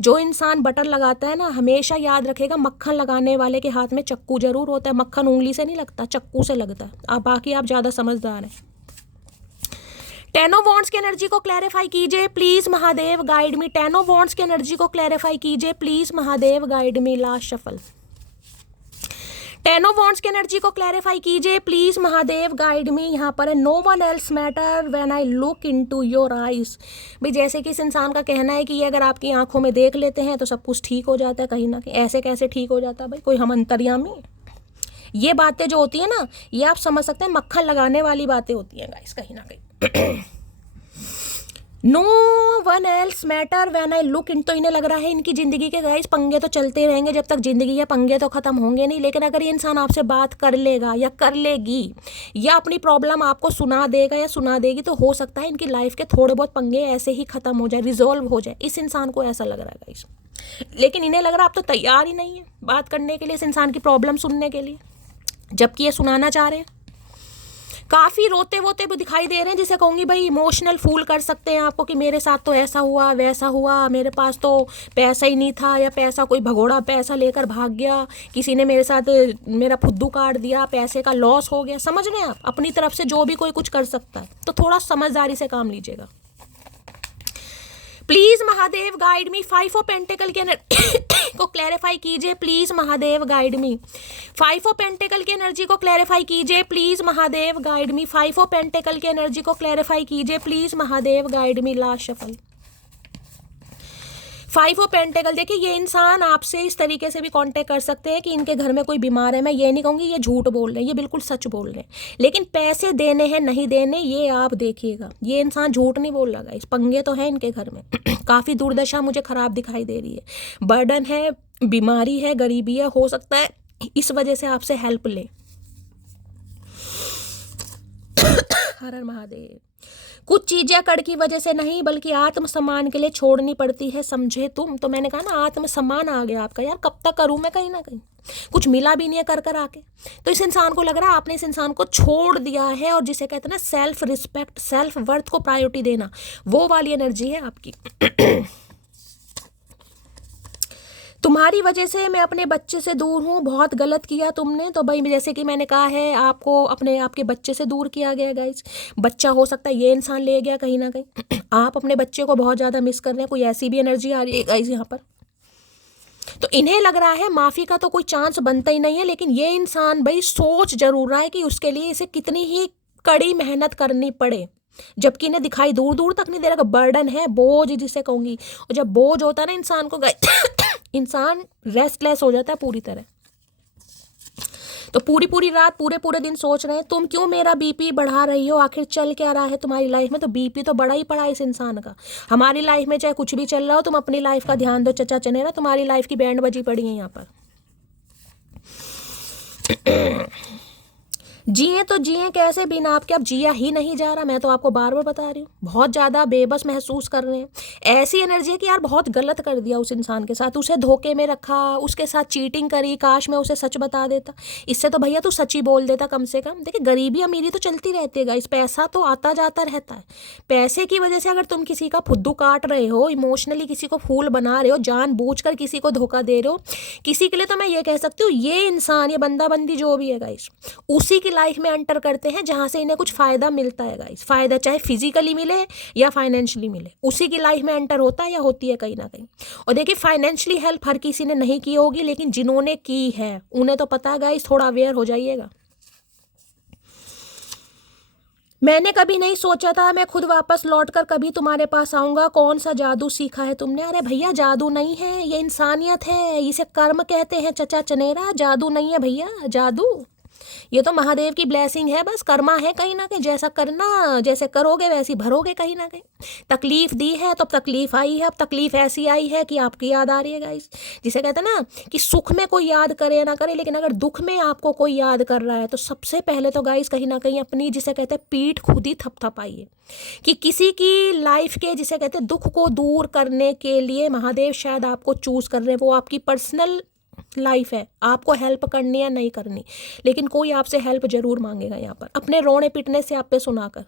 जो इंसान बटर लगाता है ना, हमेशा याद रखेगा मक्खन लगाने वाले के हाथ में चक्कू जरूर होता है। मक्खन उंगली से नहीं लगता, चक्कू से लगता है। आप बाकी आप ज़्यादा समझदार हैं। 10 ऑफ वॉन्ड्स की एनर्जी को क्लैरिफाई कीजिए please Mahadev guide me. 10 of wands की एनर्जी को क्लैरिफाई कीजिए please Mahadev guide me. Last shuffle. 10 of wands की एनर्जी को क्लैरिफाई कीजिए प्लीज महादेव गाइड मी। यहाँ पर है no one else matter when I look into your eyes. भाई जैसे कि इस इंसान का कहना है कि ये अगर आपकी आंखों में देख लेते हैं तो सब कुछ ठीक हो जाता है। कहीं ना कहीं ऐसे कैसे ठीक हो जाता है भाई, कोई हम अंतर्यामी। ये बातें जो होती है ना, ये आप समझ सकते हैं मक्खन लगाने वाली बातें होती हैं गाइस कहीं ना कहीं। No one else matter when I look in. तो इन्हें लग रहा है इनकी जिंदगी के गाइस पंगे तो चलते रहेंगे, जब तक जिंदगी है पंगे तो खत्म होंगे नहीं। लेकिन अगर ये इंसान आपसे बात कर लेगा या कर लेगी, या अपनी प्रॉब्लम आपको सुना देगा या सुना देगी, तो हो सकता है इनकी लाइफ के थोड़े बहुत पंगे ऐसे ही खत्म हो जाए, रिजोल्व हो जाए। इस इंसान को ऐसा लग रहा है गाइस। लेकिन इन्हें लग रहा है आप तो तैयार ही नहीं है बात करने के लिए, इस इंसान की प्रॉब्लम सुनने के लिए, जबकि ये सुनाना चाह रहे हैं। काफ़ी रोते वोते भी दिखाई दे रहे हैं, जिसे कहूँगी भाई इमोशनल फूल कर सकते हैं आपको कि मेरे साथ तो ऐसा हुआ वैसा हुआ, मेरे पास तो पैसा ही नहीं था, या पैसा कोई भगोड़ा पैसा लेकर भाग गया, किसी ने मेरे साथ मेरा फुद्दू काट दिया, पैसे का लॉस हो गया। समझ रहे हैं आप, अपनी तरफ से जो भी कोई कुछ कर सकता है, तो थोड़ा समझदारी से काम लीजिएगा please Mahadev guide me. 5 of pentacle के को क्लैरिफाई कीजिए please Mahadev guide me. 5 of pentacle की एनर्जी को क्लैरिफाई कीजिए please Mahadev guide me. 5 of pentacle की एनर्जी को क्लैरिफाई कीजिए please Mahadev guide me. Last shuffle. 5 of pentacle. देखिए ये इंसान आपसे इस तरीके से भी कांटेक्ट कर सकते हैं कि इनके घर में कोई बीमार है। मैं ये नहीं कहूँगी ये झूठ बोल रहे हैं, ये बिल्कुल सच बोल रहे हैं, लेकिन पैसे देने हैं नहीं देने ये आप देखिएगा। ये इंसान झूठ नहीं बोल रहा, इस पंगे तो है इनके घर में। काफ़ी दुर्दशा मुझे खराब दिखाई दे रही है, बर्डन है, बीमारी है, गरीबी है, हो सकता है इस वजह से आपसे हेल्प ले। हर हर महादेव। कुछ चीजें कड़ की वजह से नहीं बल्कि आत्मसम्मान के लिए छोड़नी पड़ती है, समझे तुम। तो मैंने कहा ना आत्मसम्मान आ गया आपका, यार कब तक करूं मैं, कहीं ना कहीं कुछ मिला भी नहीं है कर कर आके। तो इस इंसान को लग रहा है आपने इस इंसान को छोड़ दिया है, और जिसे कहते हैं ना सेल्फ रिस्पेक्ट, सेल्फ वर्थ को प्रायोरिटी देना, वो वाली एनर्जी है आपकी। तुम्हारी वजह से मैं अपने बच्चे से दूर हूँ, बहुत गलत किया तुमने। तो भाई जैसे कि मैंने कहा है आपको आपके बच्चे से दूर किया गया गाइस। बच्चा हो सकता है ये इंसान ले गया कहीं ना कहीं। आप अपने बच्चे को बहुत ज़्यादा मिस कर रहे हैं, कोई ऐसी भी एनर्जी आ रही है गाइस यहाँ पर। तो इन्हें लग रहा है माफ़ी का तो कोई चांस बनता ही नहीं है, लेकिन ये इंसान भाई सोच जरूर रहा है कि उसके लिए इसे कितनी ही कड़ी मेहनत करनी पड़े। जबकि इन्हें दिखाई दूर दूर तक नहीं दे रहा, बर्डन है, बोझ जिसे कहूंगी। और जब बोझ होता है ना इंसान को इंसान रेस्टलेस हो जाता है पूरी तरह। तो पूरी पूरी रात पूरे पूरे दिन सोच रहे हैं तुम क्यों मेरा बीपी बढ़ा रही हो, आखिर चल क्या रहा है तुम्हारी लाइफ में। तो बीपी तो बड़ा ही पड़ा है इस इंसान का। हमारी लाइफ में चाहे कुछ भी चल रहा हो, तुम अपनी लाइफ का ध्यान दो चचा चनेरा, तुम्हारी लाइफ की बैंड बजी पड़ी है यहाँ पर। जिए तो जिए कैसे बिना आपके, अब जिया ही नहीं जा रहा। मैं तो आपको बार बार बता रही हूँ, बहुत ज़्यादा बेबस महसूस कर रहे हैं। ऐसी एनर्जी है कि यार बहुत गलत कर दिया उस इंसान के साथ, उसे धोखे में रखा, उसके साथ चीटिंग करी। काश मैं उसे सच बता देता, इससे तो भैया तू सच ही बोल देता कम से कम। देखिए गरीबी अमीरी तो चलती रहती है गाइस, पैसा तो आता जाता रहता है। पैसे की वजह से अगर तुम किसी का फुद्दू काट रहे हो, इमोशनली किसी को फूल बना रहे हो, जानबूझकर किसी को धोखा दे रहे हो, किसी के लिए तो मैं ये कह सकती हूँ ये इंसान, ये बंदा बंदी जो भी है गाइस, उसी की लाइफ में एंटर करते हैं जहां से इन्हें कुछ फायदा मिलता है गाइस। फायदा चाहे फिजिकली मिले या फाइनेंशियली मिले, उसी की लाइफ में एंटर होता है या होती है कहीं ना कहीं। और देखिए फाइनेंशियली हेल्प हर किसी ने नहीं की होगी, लेकिन जिन्होंने की है उन्हें तो पता है गाइस, थोड़ा अवेयर हो जाइएगा। मैंने कभी नहीं सोचा था मैं खुद वापस लौटकर कभी तुम्हारे पास आऊंगा, कौन सा जादू सीखा है तुमने। अरे भैया जादू नहीं है, ये इंसानियत है, इसे कर्म कहते हैं चचा चनेरा। जादू नहीं है भैया, जादू ये तो महादेव की ब्लेसिंग है, बस कर्मा है कहीं ना कहीं। जैसा करना, जैसे करोगे वैसी भरोगे कहीं ना कहीं। तकलीफ दी है तो तकलीफ आई है, अब तकलीफ ऐसी आई है कि आपकी याद आ रही है गाइस। जिसे कहते हैं ना कि सुख में कोई याद करे ना करे, लेकिन अगर दुख में आपको कोई याद कर रहा है तो सबसे पहले तो गाइस कहीं ना कहीं अपनी जिसे कहते हैं पीठ खुद ही थपथपाइए। कि किसी की लाइफ के जिसे कहते हैं दुख को दूर करने के लिए महादेव शायद आपको चूज कर रहे हैं। वो आपकी पर्सनल लाइफ है, आपको हेल्प करनी है नहीं करनी, लेकिन कोई आपसे हेल्प जरूर मांगेगा यहाँ पर, अपने रोने पिटने से आप पे सुनाकर।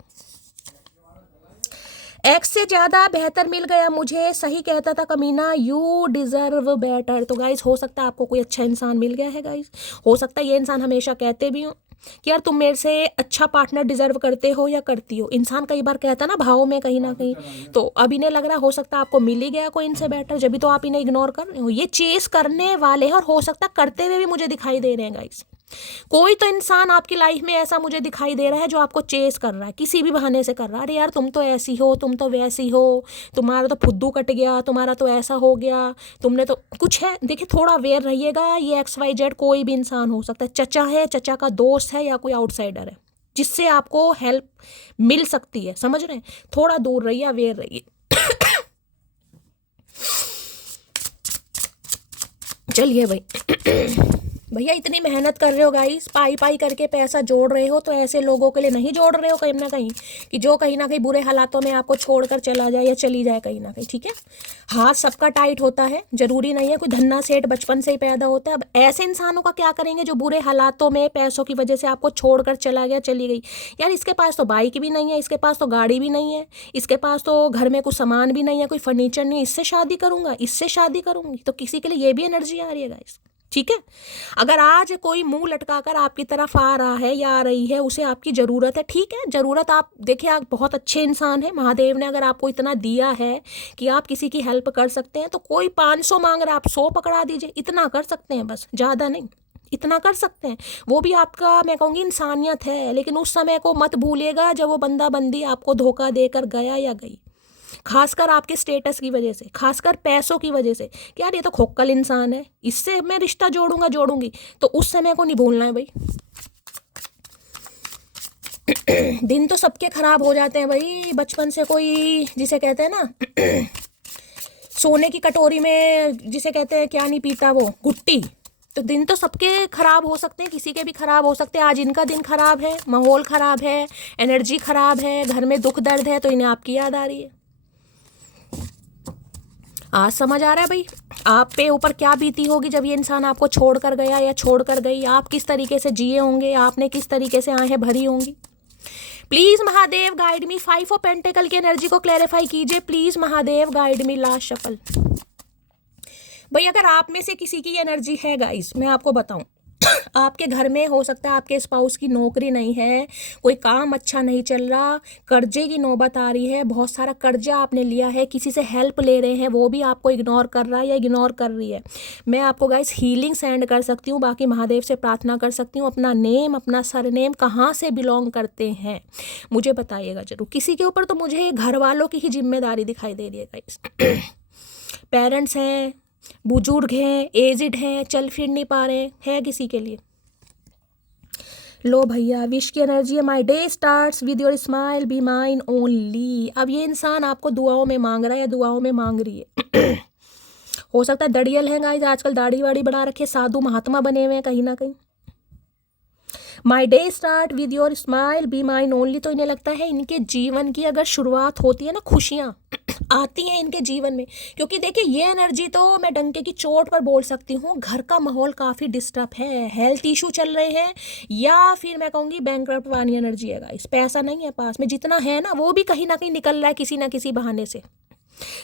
एक्स से ज़्यादा बेहतर मिल गया मुझे, सही कहता था कमीना, यू डिज़र्व बेटर। तो गाइस हो सकता है आपको कोई अच्छा इंसान मिल गया है गाइस, हो सकता है ये इंसान हमेशा कहते भी हो कि यार तुम मेरे से अच्छा पार्टनर डिजर्व करते हो या करती हो। इंसान कई बार कहता ना भाव में कहीं ना कहीं, तो अब इन्हें लग रहा हो सकता है आपको मिल ही गया कोई इनसे बेटर, जब भी तो आप इन्हें इग्नोर कर रहे हो। ये चेस करने वाले हैं और हो सकता है करते हुए भी मुझे दिखाई दे रहे हैं गाइस। कोई तो इंसान आपकी लाइफ में ऐसा मुझे दिखाई दे रहा है जो आपको चेस कर रहा है, किसी भी बहाने से कर रहा है। अरे यार तुम तो ऐसी हो, तुम तो वैसी हो, तुम्हारा तो फुद्दू कट गया, तुम्हारा तो ऐसा हो गया, तुमने तो कुछ है। देखिए थोड़ा अवेयर रहिएगा, ये XYZ कोई भी इंसान हो सकता है, चचा है, चचा का दोस्त है, या कोई आउटसाइडर है जिससे आपको हेल्प मिल सकती है, समझ रहे हैं। थोड़ा दूर रहिए, अवेयर रहिए। चलिए भाई भैया इतनी मेहनत कर रहे हो गाइस, पाई पाई करके पैसा जोड़ रहे हो, तो ऐसे लोगों के लिए नहीं जोड़ रहे हो कहीं ना कहीं कि जो कहीं ना कहीं बुरे हालातों में आपको छोड़कर चला जाए या चली जाए कहीं ना कहीं, ठीक है। हाथ सबका टाइट होता है, जरूरी नहीं है कोई धन्ना सेठ बचपन से ही पैदा होता है। अब ऐसे इंसानों का क्या करेंगे जो बुरे हालातों में पैसों की वजह से आपको छोड़कर चला गया, चली गई। यार इसके पास तो बाइक भी नहीं है, इसके पास तो गाड़ी भी नहीं है, इसके पास तो घर में कुछ सामान भी नहीं है, कोई फर्नीचर नहीं, इससे शादी करूंगा, इससे शादी करूंगी, तो किसी के लिए ये भी एनर्जी आ रही है गाइस, ठीक है। अगर आज कोई मुंह लटकाकर आपकी तरफ आ रहा है या आ रही है, उसे आपकी ज़रूरत है, ठीक है, ज़रूरत। आप देखिए आप बहुत अच्छे इंसान हैं, महादेव ने अगर आपको इतना दिया है कि आप किसी की हेल्प कर सकते हैं, तो कोई 500 मांग रहा है आप 100 पकड़ा दीजिए, इतना कर सकते हैं, बस ज़्यादा नहीं, इतना कर सकते हैं। वो भी आपका मैं कहूँगी इंसानियत है, लेकिन उस समय को मत भूलिएगा जब वो बंदा बंदी आपको धोखा देकर गया या गई, खासकर आपके स्टेटस की वजह से, खासकर पैसों की वजह से कि यार ये तो खोखल इंसान है, इससे मैं रिश्ता जोड़ूंगी, तो उस समय को नहीं भूलना है भाई। दिन तो सबके खराब हो जाते हैं भाई, बचपन से कोई जिसे कहते हैं ना सोने की कटोरी में जिसे कहते हैं क्या नहीं पीता वो गुट्टी, तो दिन तो सबके खराब हो सकते हैं, किसी के भी खराब हो सकते हैं। आज इनका दिन खराब है, माहौल खराब है, एनर्जी खराब है, घर में दुख दर्द है, तो इन्हें आपकी याद आ रही है। आज समझ आ रहा है भाई आप पे ऊपर क्या बीती होगी जब ये इंसान आपको छोड़ कर गया या छोड़ कर गई, आप किस तरीके से जिए होंगे, आपने किस तरीके से आहें भरी होंगी। Please Mahadev guide me, 5 of pentacle की एनर्जी को क्लैरिफाई कीजिए please Mahadev guide me. Last shuffle भाई, अगर आप में से किसी की एनर्जी है गाइस, मैं आपको बताऊं आपके घर में हो सकता है आपके स्पाउस की नौकरी नहीं है, कोई काम अच्छा नहीं चल रहा, कर्जे की नौबत आ रही है, बहुत सारा कर्जा आपने लिया है, किसी से हेल्प ले रहे हैं वो भी आपको इग्नोर कर रहा है या इग्नोर कर रही है। मैं आपको गाइस हीलिंग सेंड कर सकती हूँ, बाकी महादेव से प्रार्थना कर सकती हूँ। अपना नेम, अपना सरनेम, कहाँ से बिलोंग करते हैं मुझे बताइएगा जरूर। किसी के ऊपर तो मुझे घर वालों की ही जिम्मेदारी दिखाई दे रही है गाइस। पेरेंट्स हैं, बुजुर्ग हैं, एजिड हैं, चल फिर नहीं पा रहे हैं किसी के लिए। लो भैया, विश की एनर्जी है, my day starts with your smile be mine only. अब ये इंसान आपको दुआओं में मांग रहा है या दुआओं में मांग रही है। हो सकता है दड़ियल है गाइस, आजकल दाढ़ी वाड़ी बढ़ा रखे, साधु महात्मा बने हुए हैं कहीं ना कहीं। My day start with your smile be mine only, तो इन्हें लगता है इनके जीवन की अगर शुरुआत होती है ना, खुशियाँ आती हैं इनके जीवन में। क्योंकि देखिए ये एनर्जी तो मैं डंके की चोट पर बोल सकती हूँ, घर का माहौल काफ़ी डिस्टर्ब है, हेल्थ इशू चल रहे हैं, या फिर मैं कहूँगी बैंकरप्ट वाली एनर्जी है गाइस। पैसा नहीं है पास में, जितना है ना वो भी कहीं ना कहीं निकल रहा है किसी ना किसी बहाने से।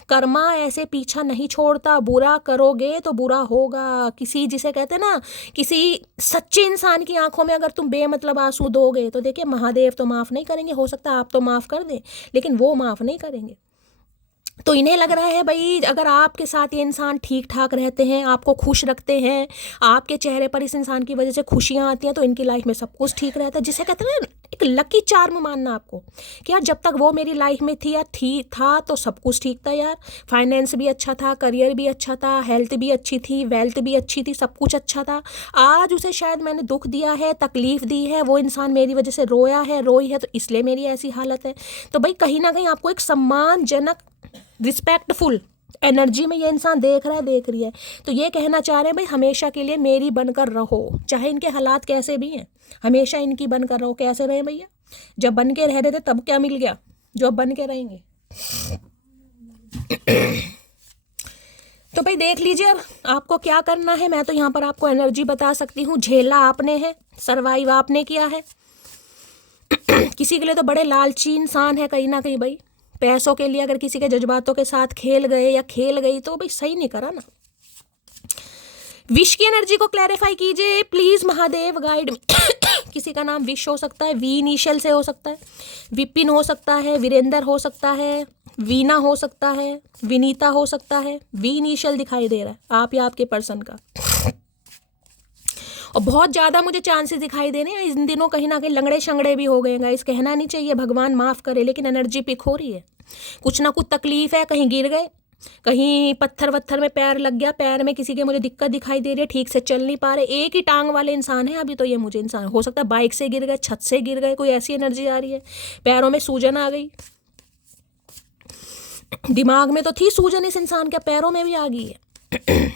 कर्मा ऐसे पीछा नहीं छोड़ता, बुरा करोगे तो बुरा होगा। किसी, जिसे कहते हैं ना, किसी सच्चे इंसान की आंखों में अगर तुम बेमतलब आंसू दोगे तो देखिए महादेव तो माफ़ नहीं करेंगे। हो सकता है आप तो माफ़ कर दें, लेकिन वो माफ़ नहीं करेंगे। तो इन्हें लग रहा है भाई अगर आपके साथ ये इंसान ठीक ठाक रहते हैं, आपको खुश रखते हैं, आपके चेहरे पर इस इंसान की वजह से खुशियाँ आती हैं, तो इनकी लाइफ में सब कुछ ठीक रहता है। जिसे कहते हैं ना एक लकी चार्म मानना आपको, कि यार जब तक वो मेरी लाइफ में थी या था तो सब कुछ ठीक था यार, फाइनेंस भी अच्छा था, करियर भी अच्छा था, हेल्थ भी अच्छी थी, वेल्थ भी अच्छी थी, सब कुछ अच्छा था। आज उसे शायद मैंने दुख दिया है, तकलीफ दी है, वो इंसान मेरी वजह से रोया है, रोई है, तो इसलिए मेरी ऐसी हालत है। तो भाई कहीं ना कहीं आपको एक सम्मानजनक रिस्पेक्टफुल एनर्जी में ये इंसान देख रहा है, देख रही है। तो ये कहना चाह रहे हैं भाई हमेशा के लिए मेरी बनकर रहो, चाहे इनके हालात कैसे भी हैं, हमेशा इनकी बनकर रहो। कैसे रहे भैया, जब बन के रह रहे थे तब क्या मिल गया, जो अब बन के रहेंगे। तो भाई देख लीजिए अब आपको क्या करना है। मैं तो यहाँ पर आपको एनर्जी बता सकती हूँ, झेला आपने है, सरवाइव आपने किया है। किसी के लिए तो बड़े लालची इंसान है कहीं ना कहीं भाई, पैसों के लिए अगर किसी के जज्बातों के साथ खेल गए या खेल गई तो भाई सही नहीं करा ना। विश की एनर्जी को क्लैरिफाई कीजिए प्लीज महादेव, गाइड। किसी का नाम विश हो सकता है, वी इनिशियल से हो सकता है, विपिन हो सकता है, वीरेंद्र हो सकता है, वीना हो सकता है, विनीता हो सकता है। वी इनिशियल दिखाई दे रहा है आप या आपके पर्सन का। और बहुत ज़्यादा मुझे चांसेस दिखाई दे रहे हैं इन दिनों, कहीं ना कहीं लंगड़े शंगड़े भी हो गए हैं। इस कहना नहीं चाहिए, भगवान माफ़ करे, लेकिन एनर्जी पिक हो रही है। कुछ ना कुछ तकलीफ है, कहीं गिर गए, कहीं पत्थर वत्थर में पैर लग गया, पैर में किसी के मुझे दिक्कत दिखाई दे रही है, ठीक से चल नहीं पा रहे। एक ही टांग वाले इंसान है अभी तो ये मुझे इंसान, हो सकता है बाइक से गिर गए, छत से गिर गए, कोई ऐसी एनर्जी आ रही है। पैरों में सूजन आ गई, दिमाग में तो थी सूजन इस इंसान के, पैरों में भी आ गई है।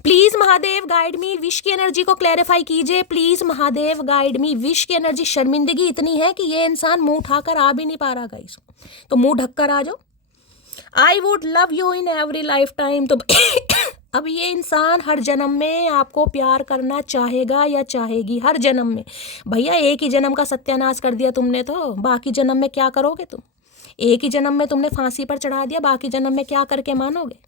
Please Mahadev guide me, wish की एनर्जी को क्लैरिफाई कीजिए please Mahadev guide me. Wish की एनर्जी, शर्मिंदगी इतनी है कि ये इंसान मुंह उठाकर आ भी नहीं पा रहा गाइस, तो मुंह ढककर आ जाओ। I would love you in every life time, तो अब ये इंसान हर जन्म में आपको प्यार करना चाहेगा या चाहेगी, हर जन्म में। भैया एक ही जन्म का सत्यानाश कर दिया तुमने, तो बाकी जन्म में क्या करोगे तुम? एक ही जन्म में तुमने फांसी पर चढ़ा दिया, बाकी जन्म में क्या करके मानोगे?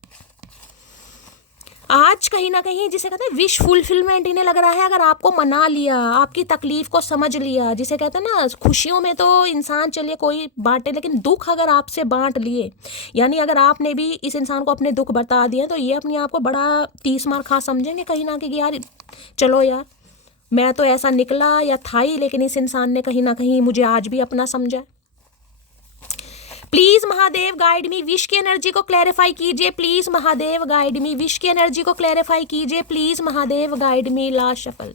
आज कहीं ना कहीं जिसे कहते हैं विश फुलफिलमेंट इन्हें लग रहा है, अगर आपको मना लिया, आपकी तकलीफ को समझ लिया, जिसे कहते हैं ना खुशियों में तो इंसान चलिए कोई बांटे, लेकिन दुख अगर आपसे बांट लिए, यानी अगर आपने भी इस इंसान को अपने दुख बता दिए, तो ये अपने आप को बड़ा 30 मार खा समझेंगे कहीं ना कहीं, यार चलो यार मैं तो ऐसा निकला या था ही, लेकिन इस इंसान ने कहीं ना कहीं मुझे आज भी अपना समझा। Please Mahadev guide me, wish की एनर्जी को क्लैरिफाई कीजिए please Mahadev guide me, wish की एनर्जी को क्लैरिफाई कीजिए please Mahadev guide me. Last shuffle.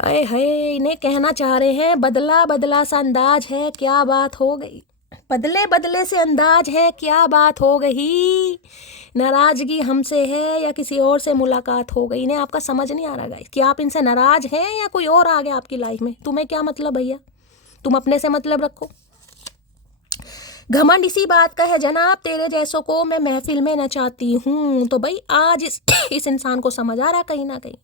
अरे है, इन्हें कहना चाह रहे हैं बदला बदला सा अंदाज है, क्या बात हो गई, बदले बदले से अंदाज है, क्या बात हो गई, नाराजगी हमसे है या किसी और से मुलाकात हो गई। इन्हें आपका समझ नहीं आ रहा गाइस कि आप इनसे नाराज हैं या कोई और आ गया आपकी लाइफ में। तुम्हें क्या मतलब भैया, तुम अपने से मतलब रखो। घमंड इसी बात का है जनाब, तेरे जैसों को मैं महफिल में नचाती हूँ। तो भाई आज इस इंसान को समझ आ रहा है कहीं ना कहीं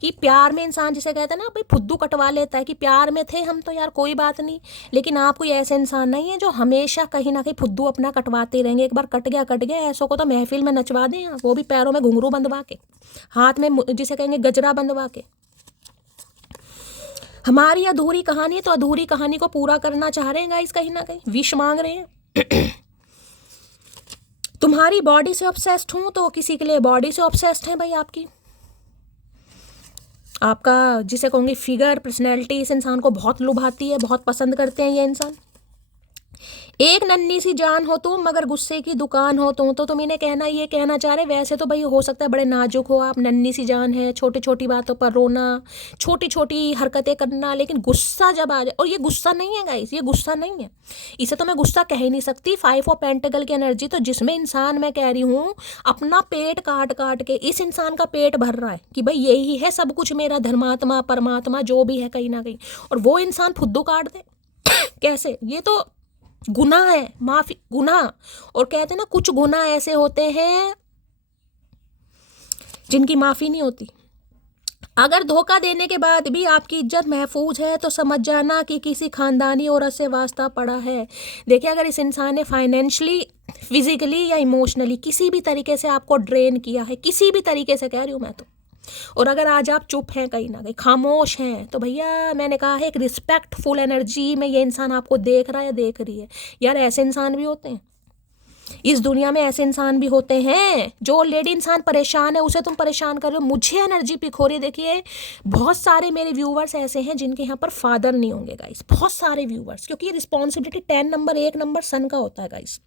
कि प्यार में इंसान जिसे कहते हैं ना भाई फुद्दू कटवा लेता है कि प्यार में थे हम तो यार कोई बात नहीं, लेकिन आप कोई ऐसे इंसान नहीं है जो हमेशा कहीं ना कहीं फुद्दू अपना कटवाते रहेंगे। एक बार कट गया, ऐसों को तो महफिल में नचवा दें, वो भी पैरों में घुंघरू बंधवा के, हाथ में जिसे कहेंगे गजरा बंधवा के। हमारी अधूरी कहानी है तो अधूरी कहानी को पूरा करना चाह रहे हैं गाइस, कहीं ना कहीं विश मांग रहे हैं। तुम्हारी बॉडी से ऑब्सेस्ड हूं तो किसी के लिए बॉडी से ऑब्सेस्ड है भाई आपकी। आपका जिसे कहूँगी फिगर, पर्सनैलिटी इस इंसान को बहुत लुभाती है, बहुत पसंद करते हैं ये इंसान। एक नन्ही सी जान हो तुम मगर गुस्से की दुकान हो तुम, तो तुम इन्हें ये कहना चाह रहे। वैसे तो भाई हो सकता है बड़े नाजुक हो आप, नन्ही सी जान है, छोटी छोटी बातों पर रोना, छोटी छोटी हरकतें करना, लेकिन गुस्सा जब आ जाए, और ये गुस्सा नहीं है गाइस, ये गुस्सा नहीं है, इसे तो मैं गुस्सा कह ही नहीं सकती। 5 ऑफ पेंटिकल की एनर्जी तो जिसमें इंसान, मैं कह रही हूँ अपना पेट काट काट के इस इंसान का पेट भर रहा है कि भाई यही है सब कुछ मेरा, धर्मात्मा परमात्मा जो भी है कहीं ना कहीं, और वो इंसान फुद्दू काट दे कैसे? ये तो गुनाह है, माफी गुनाह। और कहते हैं ना कुछ गुनाह ऐसे होते हैं जिनकी माफी नहीं होती। अगर धोखा देने के बाद भी आपकी इज्जत महफूज है तो समझ जाना कि किसी खानदानी औरत से वास्ता पड़ा है। देखिए अगर इस इंसान ने फाइनेंशियली, फिजिकली या इमोशनली किसी भी तरीके से आपको ड्रेन किया है, किसी भी तरीके से कह रही हूँ मैं तो, और अगर आज आप चुप हैं, कहीं ना कहीं खामोश हैं, तो भैया मैंने कहा है एक रिस्पेक्टफुल एनर्जी में ये इंसान आपको देख रहा है या देख रही है। यार ऐसे इंसान भी होते हैं इस दुनिया में, ऐसे इंसान भी होते हैं। जो लेडी इंसान परेशान है उसे तुम परेशान कर रहे हो, मुझे एनर्जी पिक हो रही है। देखिए बहुत सारे मेरे व्यूवर्स ऐसे हैं जिनके यहाँ पर फादर नहीं होंगे गाइस, बहुत सारे व्यूवर्स, क्योंकि ये रिस्पॉन्सिबिलिटी 10 नंबर 1 नंबर सन का होता है गाइस।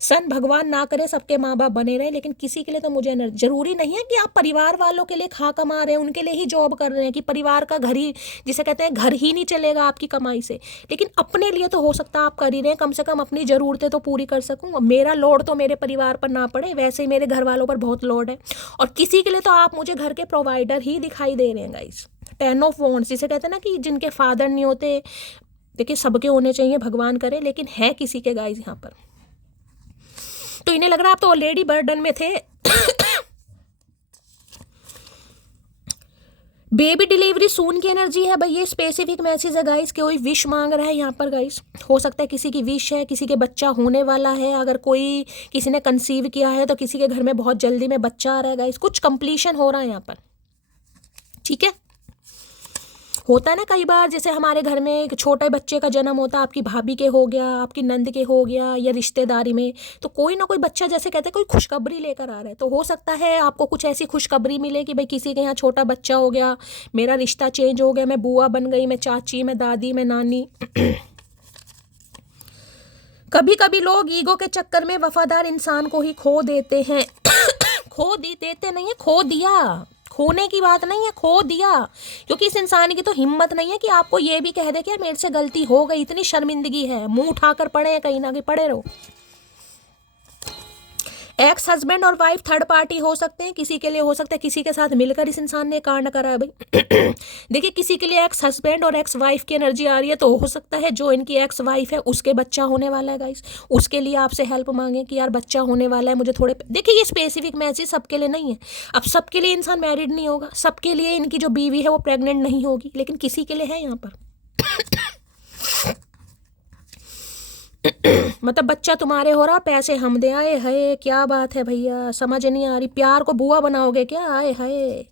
सन भगवान ना करे सबके माँ बाप बने रहे, लेकिन किसी के लिए तो मुझे एनर्जी, जरूरी नहीं है कि आप परिवार वालों के लिए खा कमा रहे हैं, उनके लिए ही जॉब कर रहे हैं कि परिवार का घर ही, जिसे कहते हैं घर ही नहीं चलेगा आपकी कमाई से, लेकिन अपने लिए तो हो सकता है आप कर ही रहे हैं, कम से कम अपनी ज़रूरतें तो पूरी कर सकूँ। मेरा लोड तो मेरे परिवार पर ना पड़े, वैसे ही मेरे घर वालों पर बहुत लोड है, और किसी के लिए तो आप मुझे घर के प्रोवाइडर ही दिखाई दे रहे हैं गाइस। 10 ऑफ वॉन्ड्स जिसे कहते हैं ना कि जिनके फादर नहीं होते, देखिए सबके होने चाहिए भगवान करे, लेकिन है किसी के गाइस यहाँ पर, तो इन्हें लग रहा है आप तो ऑलरेडी बर्डन में थे। बेबी डिलीवरी सून की एनर्जी है भाई, ये स्पेसिफिक मैसेज है गाइस, कोई विश मांग रहा है यहाँ पर गाइस। हो सकता है किसी की विश है, किसी के बच्चा होने वाला है, अगर कोई किसी ने कंसीव किया है तो किसी के घर में बहुत जल्दी में बच्चा आ रहा है गाइस, कुछ कंप्लीशन हो रहा है यहाँ पर, ठीक है। होता है ना कई बार, जैसे हमारे घर में एक छोटे बच्चे का जन्म होता है, आपकी भाभी के हो गया, आपकी नंद के हो गया, या रिश्तेदारी में, तो कोई ना कोई बच्चा, जैसे कहते हैं कोई खुशखबरी लेकर आ रहा है, तो हो सकता है आपको कुछ ऐसी खुशखबरी मिले कि भाई किसी के यहाँ छोटा बच्चा हो गया, मेरा रिश्ता चेंज हो गया, मैं बुआ बन गई, मैं चाची, मैं दादी, मैं नानी। कभी कभी लोग ईगो के चक्कर में वफादार इंसान को ही खो देते हैं। देते नहीं है, खो दिया, खोने की बात नहीं है, खो दिया, क्योंकि इस इंसान की तो हिम्मत नहीं है कि आपको ये भी कह दे कि यार मेरे से गलती हो गई, इतनी शर्मिंदगी है, मुंह उठाकर पड़े हैं कहीं ना कहीं, पड़े रहो। एक्स हस्बैंड और वाइफ थर्ड पार्टी हो सकते हैं, किसी के लिए हो सकता है किसी के साथ मिलकर इस इंसान ने कांड करा है भाई। देखिए किसी के लिए एक्स हस्बैंड और एक्स वाइफ की एनर्जी आ रही है, तो हो सकता है जो इनकी एक्स वाइफ है उसके बच्चा होने वाला है गाइस, उसके लिए आपसे हेल्प मांगे कि यार बच्चा होने वाला है, मुझे थोड़े। देखिए ये स्पेसिफिक मैसेज सबके लिए नहीं है, अब सबके लिए इंसान मैरिड नहीं होगा, सबके लिए इनकी जो बीवी है वो प्रेग्नेंट नहीं होगी, लेकिन किसी के लिए है यहाँ पर। मतलब बच्चा तुम्हारे हो रहा, पैसे हम दे आए, हाय क्या बात है भैया, समझ नहीं आ रही। प्यार को बुआ बनाओगे क्या? आए हाय,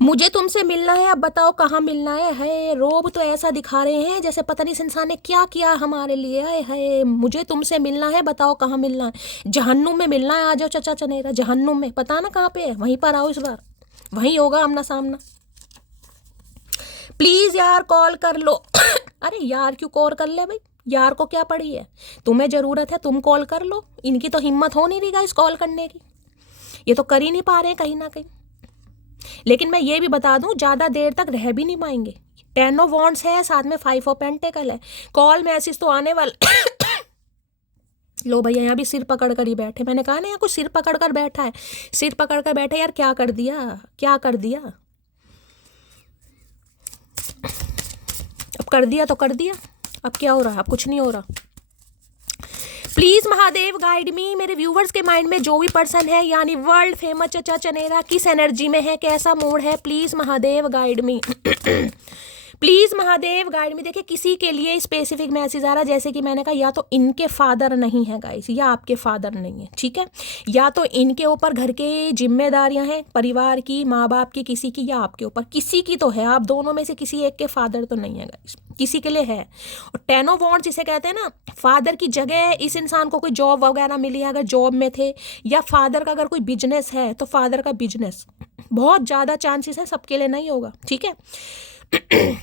मुझे तुमसे मिलना है, अब बताओ कहाँ मिलना है। हाय रोब तो ऐसा दिखा रहे हैं जैसे पता नहीं इस इंसान ने क्या किया हमारे लिए। आए हाय, मुझे तुमसे मिलना है, बताओ कहाँ मिलना है। जहन्नुम में मिलना है, आ जाओ चचा चनेरा, जहन्नुम में, पता ना कहाँ पे है, वहीं पर आओ, इस बार वहीं होगा आमना सामना। प्लीज यार कॉल कर लो। अरे यार क्यों कॉल कर ले भाई, यार को क्या पड़ी है, तुम्हें जरूरत है तुम कॉल कर लो। इनकी तो हिम्मत हो नहीं रही गाइस कॉल करने की, ये तो कर ही नहीं पा रहे हैं कहीं ना कहीं। लेकिन मैं ये भी बता दूं ज्यादा देर तक रह भी नहीं पाएंगे। 10 ऑफ वॉन्ड्स है, साथ में 5 ऑफ पेंटिकल है, कॉल मैसेज तो आने वाला। लो भैया यहाँ भी सिर पकड़ कर ही बैठे, मैंने कहा ना यहाँ कुछ सिर पकड़ कर बैठा है, सिर पकड़ कर बैठे। यार क्या कर दिया, क्या कर दिया, अब कर दिया तो कर दिया, अब क्या हो रहा है, अब कुछ नहीं हो रहा। प्लीज महादेव गाइड मी, मेरे व्यूवर्स के माइंड में जो भी पर्सन है यानी वर्ल्ड फेमस चचा चनेरा किस एनर्जी में है, कैसा मूड है, please Mahadev guide me. Please Mahadev guide में। देखिए किसी के लिए स्पेसिफिक मैसेज आ रहा है, जैसे कि मैंने कहा या तो इनके फादर नहीं है गाइस, या आपके फादर नहीं है, ठीक है, या तो इनके ऊपर घर के जिम्मेदारियां हैं, परिवार की, माँ बाप की, किसी की, या आपके ऊपर किसी की तो है, आप दोनों में से किसी एक के फादर तो नहीं है गाइस, किसी के लिए है। और 10 ऑफ वॉन्ड्स जिसे कहते हैं ना, फादर की जगह इस इंसान को कोई जॉब वगैरह मिली है, अगर जॉब में थे, या फादर का अगर कोई बिजनेस है तो फादर का बिजनेस, बहुत ज़्यादा चांसेस है, सबके लिए नहीं होगा, ठीक है।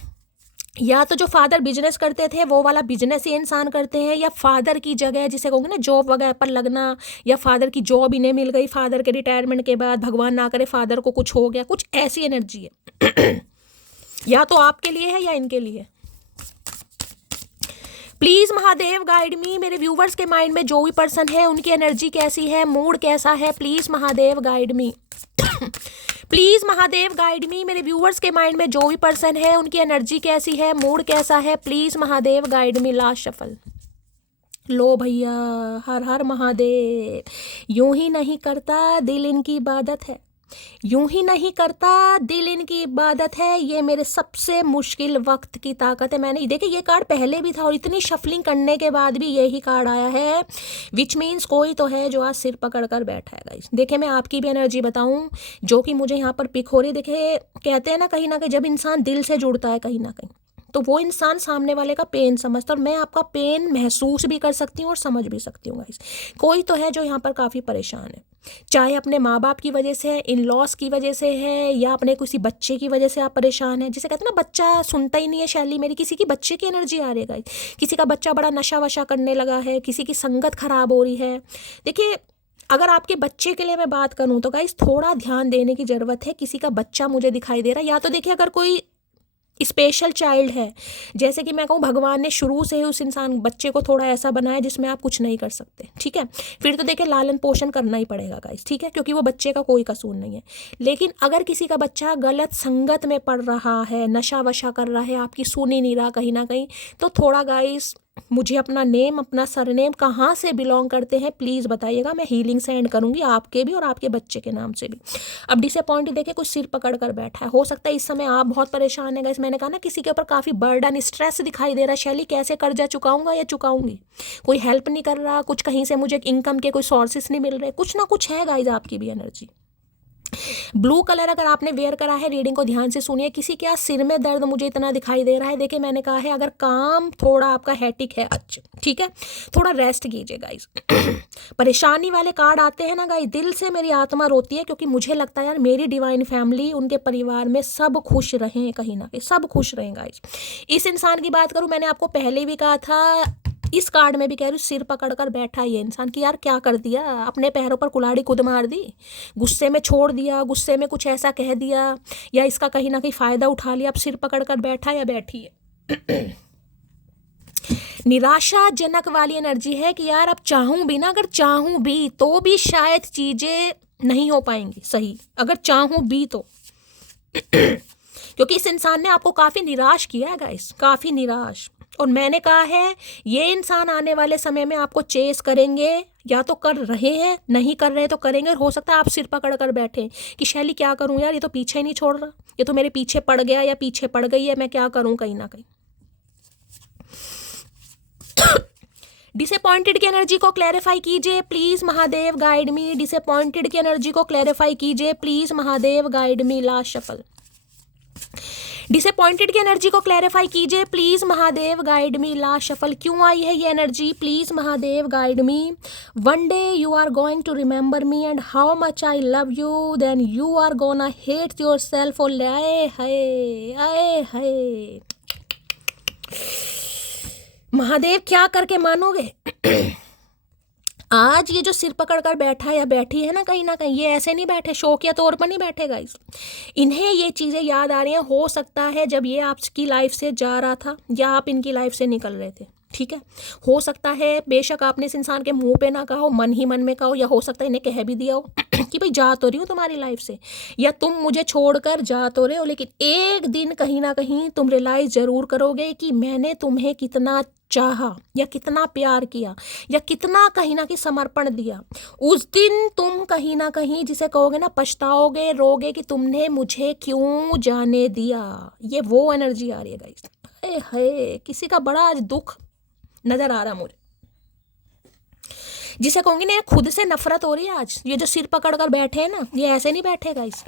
या तो जो फादर बिजनेस करते थे वो वाला बिजनेस ये इंसान करते हैं, या फादर की जगह जिसे कहूँगे ना जॉब वगैरह पर लगना, या फादर की जॉब इन्हें मिल गई फादर के रिटायरमेंट के बाद, भगवान ना करे फादर को कुछ हो गया, कुछ ऐसी एनर्जी है। या तो आपके लिए है या इनके लिए। प्लीज महादेव गाइड मी, मेरे व्यूवर्स के माइंड में जो भी पर्सन है उनकी एनर्जी कैसी है, मूड कैसा है, please Mahadev guide me. Please Mahadev guide मी, मेरे व्यूवर्स के माइंड में जो भी पर्सन है उनकी एनर्जी कैसी है, मूड कैसा है, please Mahadev guide me. Last shuffle. लो भैया, हर हर महादेव। यूं ही नहीं करता दिल इनकी इबादत है, यूं ही नहीं करता दिल इनकी इबादत है, ये मेरे सबसे मुश्किल वक्त की ताकत है। मैंने देखिए ये कार्ड पहले भी था और इतनी शफलिंग करने के बाद भी यही कार्ड आया है, विच मीन्स कोई तो है जो आज सिर पकड़ कर बैठा है गाइस। देखिए मैं आपकी भी एनर्जी बताऊं जो कि मुझे यहाँ पर पिक हो रही है। देखिए कहते हैं ना कहीं ना कहीं जब इंसान दिल से जुड़ता है कहीं ना कहीं तो वो इंसान सामने वाले का पेन समझता है, और मैं आपका पेन महसूस भी कर सकती हूँ और समझ भी सकती हूँ गाइस। कोई तो है जो यहाँ पर काफ़ी परेशान है, चाहे अपने माँ बाप की वजह से है, इन लॉस की वजह से है, या अपने किसी बच्चे की वजह से आप परेशान है। जिसे कहते हैं ना बच्चा सुनता ही नहीं है शैली मेरी, किसी की बच्चे की एनर्जी आ रही है गाइस, किसी का बच्चा बड़ा नशा वशा करने लगा है, किसी की संगत खराब हो रही है। देखिए अगर आपके बच्चे के लिए मैं बात करूँ तो गाइस थोड़ा ध्यान देने की ज़रूरत है। किसी का बच्चा मुझे दिखाई दे रहा है, या तो देखिए अगर कोई स्पेशल चाइल्ड है, जैसे कि मैं कहूँ भगवान ने शुरू से ही उस इंसान बच्चे को थोड़ा ऐसा बनाया जिसमें आप कुछ नहीं कर सकते, ठीक है, फिर तो देखिए लालन पोषण करना ही पड़ेगा गाइस, ठीक है, क्योंकि वो बच्चे का कोई कसूर नहीं है। लेकिन अगर किसी का बच्चा गलत संगत में पड़ रहा है, नशा वशा कर रहा है, आपकी सुन ही नहीं रहा कहीं ना कहीं, तो थोड़ा गाइस मुझे अपना नेम, अपना सरनेम, कहाँ से बिलोंग करते हैं प्लीज़ बताइएगा, मैं हीलिंग सेंड करूँगी आपके भी और आपके बच्चे के नाम से भी। अब डिसअपॉइंट देखिए कुछ सिर पकड़ कर बैठा है, हो सकता है इस समय आप बहुत परेशान है गाइस। मैंने कहा ना किसी के ऊपर काफ़ी बर्डन, स्ट्रेस दिखाई दे रहा है, शैली कैसे कर्जा चुकाऊंगा या चुकाऊंगी, कोई हेल्प नहीं कर रहा, कुछ कहीं से मुझे इनकम के कोई सोर्सेस नहीं मिल रहे, कुछ ना कुछ है गाइस आपकी भी एनर्जी। ब्लू कलर अगर आपने वेयर करा है, रीडिंग को ध्यान से सुनिए। किसी के सिर में दर्द मुझे इतना दिखाई दे रहा है। देखिए मैंने कहा है अगर काम थोड़ा आपका हैटिक है, अच्छा ठीक है, थोड़ा रेस्ट कीजिए गाइस। परेशानी वाले कार्ड आते हैं ना गाइस, दिल से मेरी आत्मा रोती है, क्योंकि मुझे लगता है यार मेरी डिवाइन फैमिली, उनके परिवार में सब खुश रहें, कहीं ना कहीं सब खुश रहें गाइस। इस इंसान की बात करूं, मैंने आपको पहले भी कहा था, इस कार्ड में भी कह रही हूँ, सिर पकड़ कर बैठा ये इंसान कि यार क्या कर दिया, अपने पैरों पर कुल्हाड़ी खुद मार दी, गुस्से में छोड़ दिया, गुस्से में कुछ ऐसा कह दिया, या इसका कहीं ना कहीं फ़ायदा उठा लिया, अब सिर पकड़ कर बैठा या बैठी है। निराशाजनक वाली एनर्जी है कि यार अब चाहूँ भी ना, अगर चाहूँ भी तो भी शायद चीज़ें नहीं हो पाएंगी सही, अगर चाहूँ भी तो। क्योंकि इस इंसान ने आपको काफ़ी निराश किया है गाइस, काफ़ी निराश। और मैंने कहा है ये इंसान आने वाले समय में आपको चेस करेंगे, या तो कर रहे हैं, नहीं कर रहे तो करेंगे, और हो सकता है आप सिर पकड़ कर बैठे कि शैली क्या करूं यार, ये तो पीछे ही नहीं छोड़ रहा, ये तो मेरे पीछे पड़ गया या पीछे पड़ गई है, मैं क्या करूं कहीं ना कहीं। डिसअपॉइंटेड की एनर्जी को क्लैरिफाई कीजिए please Mahadev guide me. Disappointed की एनर्जी को क्लैरिफाई कीजिए please Mahadev guide me. Last shuffle. Disappointed की एनर्जी को क्लैरिफाई कीजिए please Mahadev guide me. Last shuffle. क्यों आई है ये energy please Mahadev guide me. One day you are going to remember me and how much I love you, then you are gonna hate yourself. आए हाय आए हाय महादेव, क्या करके मानोगे। आज ये जो सिर पकड़ कर बैठा या बैठी है ना कहीं ये ऐसे नहीं बैठे, शौकिया तौर पर नहीं बैठे गाइस। इन्हें ये चीज़ें याद आ रही हैं, हो सकता है जब ये आपकी लाइफ से जा रहा था या आप इनकी लाइफ से निकल रहे थे, ठीक है। हो सकता है बेशक आपने इस इंसान के मुंह पे ना कहा हो, मन ही मन में कहा हो, या हो सकता है इन्हें कह भी दिया हो कि भाई जा तो रही हूँ तुम्हारी लाइफ से, या तुम मुझे छोड़कर जा तो रहे हो, लेकिन एक दिन कहीं ना कहीं तुम रियलाइज जरूर करोगे कि मैंने तुम्हें कितना चाहा या कितना प्यार किया या कितना कहीं ना कहीं समर्पण दिया, उस दिन तुम कहीं ना कहीं जिसे कहोगे ना पछताओगे, रोगे कि तुमने मुझे क्यों जाने दिया। ये वो एनर्जी आ रही है गाइस। हाय हाय, किसी का बड़ा आज दुख नजर आ रहा मुझे, जिसे कहूंगी ना खुद से नफरत हो रही है आज। ये जो सिर पकड़ कर बैठे हैं ना, ये ऐसे नहीं बैठे गाइस।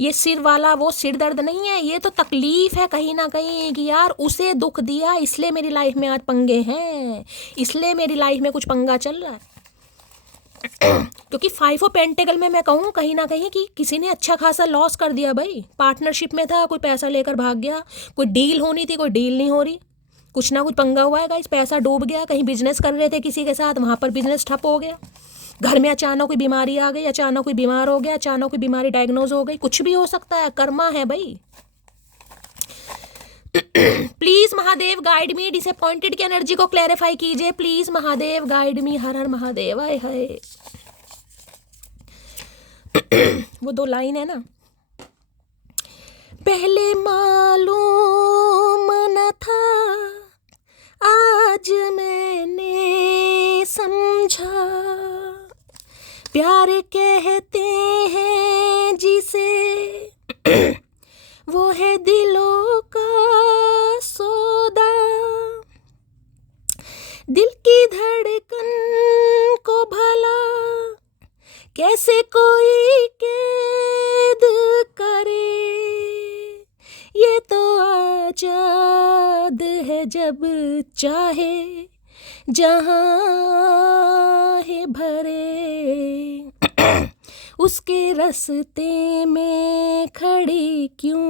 ये सिर वाला वो सिर दर्द नहीं है, ये तो तकलीफ है कहीं ना कहीं कि यार उसे दुख दिया इसलिए मेरी लाइफ में आज पंगे हैं, इसलिए मेरी लाइफ में कुछ पंगा चल रहा है। क्योंकि 5 ऑफ पेंटेकल में मैं कहूँ कहीं ना कहीं कि किसी ने अच्छा खासा लॉस कर दिया भाई। पार्टनरशिप में था, कोई पैसा लेकर भाग गया, कोई डील होनी थी कोई डील नहीं हो रही, कुछ ना कुछ पंगा हुआ है गाइस, पैसा डूब गया। कहीं बिजनेस कर रहे थे किसी के साथ, वहाँ पर बिजनेस ठप हो गया। घर में अचानक कोई बीमारी आ गई, अचानक कोई बीमार हो गया, अचानक कोई बीमारी डायग्नोज हो गई, कुछ भी हो सकता है, कर्मा है भाई। Please Mahadev guide me, disappointed की एनर्जी को क्लैरिफाई कीजिए प्लीज महादेव गाइड मी। हर हर महादेव। आए हाय, वो 2 लाइन है ना, पहले मालूम न था आज मैंने समझा, प्यार कहते हैं जिसे वो है दिलों का सौदा, दिल की धड़कन को भला कैसे कोई कैद करे, ये तो आजाद है जब चाहे जहाँ है भरे, उसके रास्ते में खड़ी क्यों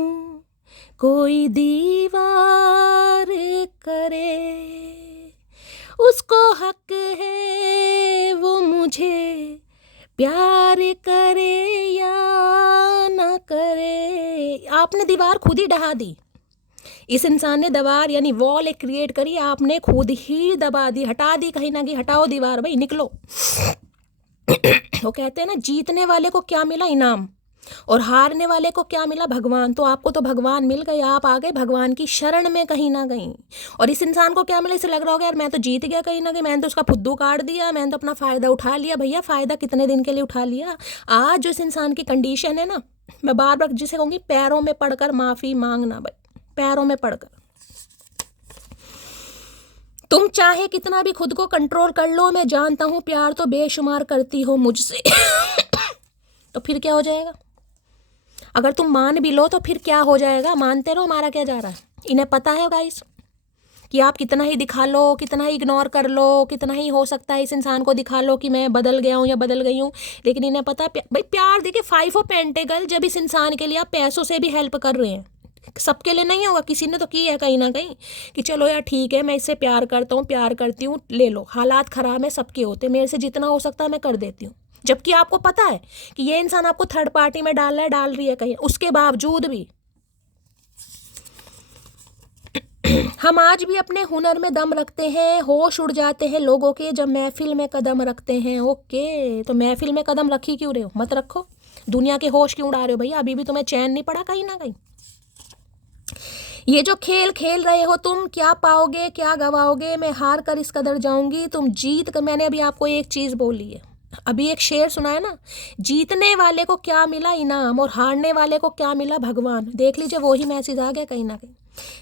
कोई दीवार करे, उसको हक है वो मुझे प्यार करे या ना करे। आपने दीवार खुद ही ढहा दी, इस इंसान ने दीवार यानी वॉल एक क्रिएट करी, आपने खुद ही दबा दी, हटा दी कहीं ना कहीं। हटाओ दीवार भाई, निकलो। वो कहते हैं ना जीतने वाले को क्या मिला, इनाम, और हारने वाले को क्या मिला, भगवान। तो आपको तो भगवान मिल गए, आप आ गए भगवान की शरण में कहीं ना कहीं। और इस इंसान को क्या मिला, इसे लग रहा होगा यार मैं तो जीत गया कहीं ना कहीं, मैंने तो उसका फुद्दू काट दिया, मैंने तो अपना फ़ायदा उठा लिया। भैया फ़ायदा कितने दिन के लिए उठा लिया। आज जो इस इंसान की कंडीशन है ना, मैं बार बार जिसे कहूँगी पैरों में पड़कर माफ़ी मांगना भाई, पैरों में पड़कर। तुम चाहे कितना भी खुद को कंट्रोल कर लो, मैं जानता हूँ प्यार तो बेशुमार करती हो मुझसे। तो फिर क्या हो जाएगा, अगर तुम मान भी लो तो फिर क्या हो जाएगा, मानते रहो, हमारा क्या जा रहा है। इन्हें पता है गाइस कि आप कितना ही दिखा लो, कितना ही इग्नोर कर लो, कितना ही हो सकता है इस इंसान को दिखा लो कि मैं बदल गया हूँ या बदल गई हूँ, लेकिन इन्हें पता भाई प्यार। देखिए 5 ऑफ पेंटेकल, जब इस इंसान के लिए आप पैसों से भी हेल्प कर रहे हैं, सबके लिए नहीं होगा, किसी ने तो की है कहीं ना कहीं कि चलो यार ठीक है मैं इससे प्यार करता हूँ, प्यार करती हूँ, ले लो, हालात ख़राब है, सबके होते, मेरे से जितना हो सकता है मैं कर देती हूँ। जबकि आपको पता है कि ये इंसान आपको थर्ड पार्टी में डाल रहा है, डाल रही है कहीं, उसके बावजूद भी हम आज भी अपने हुनर में दम रखते हैं, होश उड़ जाते हैं लोगों के जब महफिल में कदम रखते हैं। ओके, तो महफिल में कदम रखी क्यों रहे हो, मत रखो। दुनिया के होश क्यों उड़ा रहे हो भैया, अभी भी तुम्हें चैन नहीं पड़ा कहीं ना कहीं। ये जो खेल खेल रहे हो तुम, क्या पाओगे क्या गवाओगे, मैं हार कर इस कदर जाऊंगी, तुम जीत कर। मैंने अभी आपको एक चीज़ बोली है, अभी एक शेर सुना है ना, जीतने वाले को क्या मिला, इनाम, और हारने वाले को क्या मिला, भगवान। देख लीजिए वही मैसेज आ गया कहीं ना कहीं।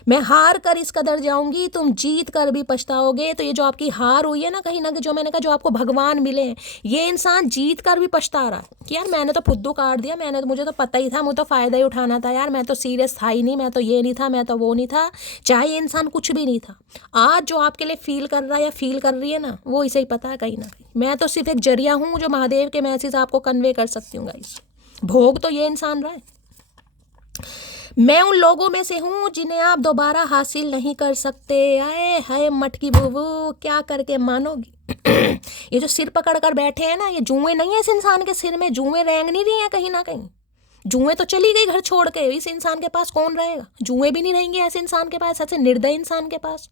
मैं हार कर इस कदर जाऊंगी, तुम जीत कर भी पछताओगे। तो ये जो आपकी हार हुई है ना कहीं ना कहीं, जो मैंने कहा जो आपको भगवान मिले हैं, ये इंसान जीत कर भी पछता रहा है कि यार मैंने तो फुद्दू काट दिया, मैंने तो, मुझे तो पता ही था, मुझे तो फ़ायदा ही उठाना था यार, मैं तो सीरियस था ही नहीं, मैं तो ये नहीं था, मैं तो वो नहीं था। चाहे ये इंसान कुछ भी नहीं था, आज जो आपके लिए फील कर रहा है या फील कर रही है ना, वो इसे ही पता है कहीं ना कहीं। मैं तो सिर्फ एक जरिया हूँ जो महादेव के मैसेज आपको कन्वे कर सकती हूँ गाइस। भोग तो ये इंसान रहा है। मैं उन लोगों में से हूँ जिन्हें आप दोबारा हासिल नहीं कर सकते। आए हाय मटकी बुबू, क्या करके मानोगी। ये जो सिर पकड़ कर बैठे हैं ना, ये जुएं नहीं है इस इंसान के सिर में, जुएं रेंग नहीं रही हैं कहीं ना कहीं। जुएं तो चली गई घर छोड़ के, इस इंसान के पास कौन रहेगा, जुएं भी नहीं रहेंगे ऐसे इंसान के पास, ऐसे निर्दय इंसान के पास।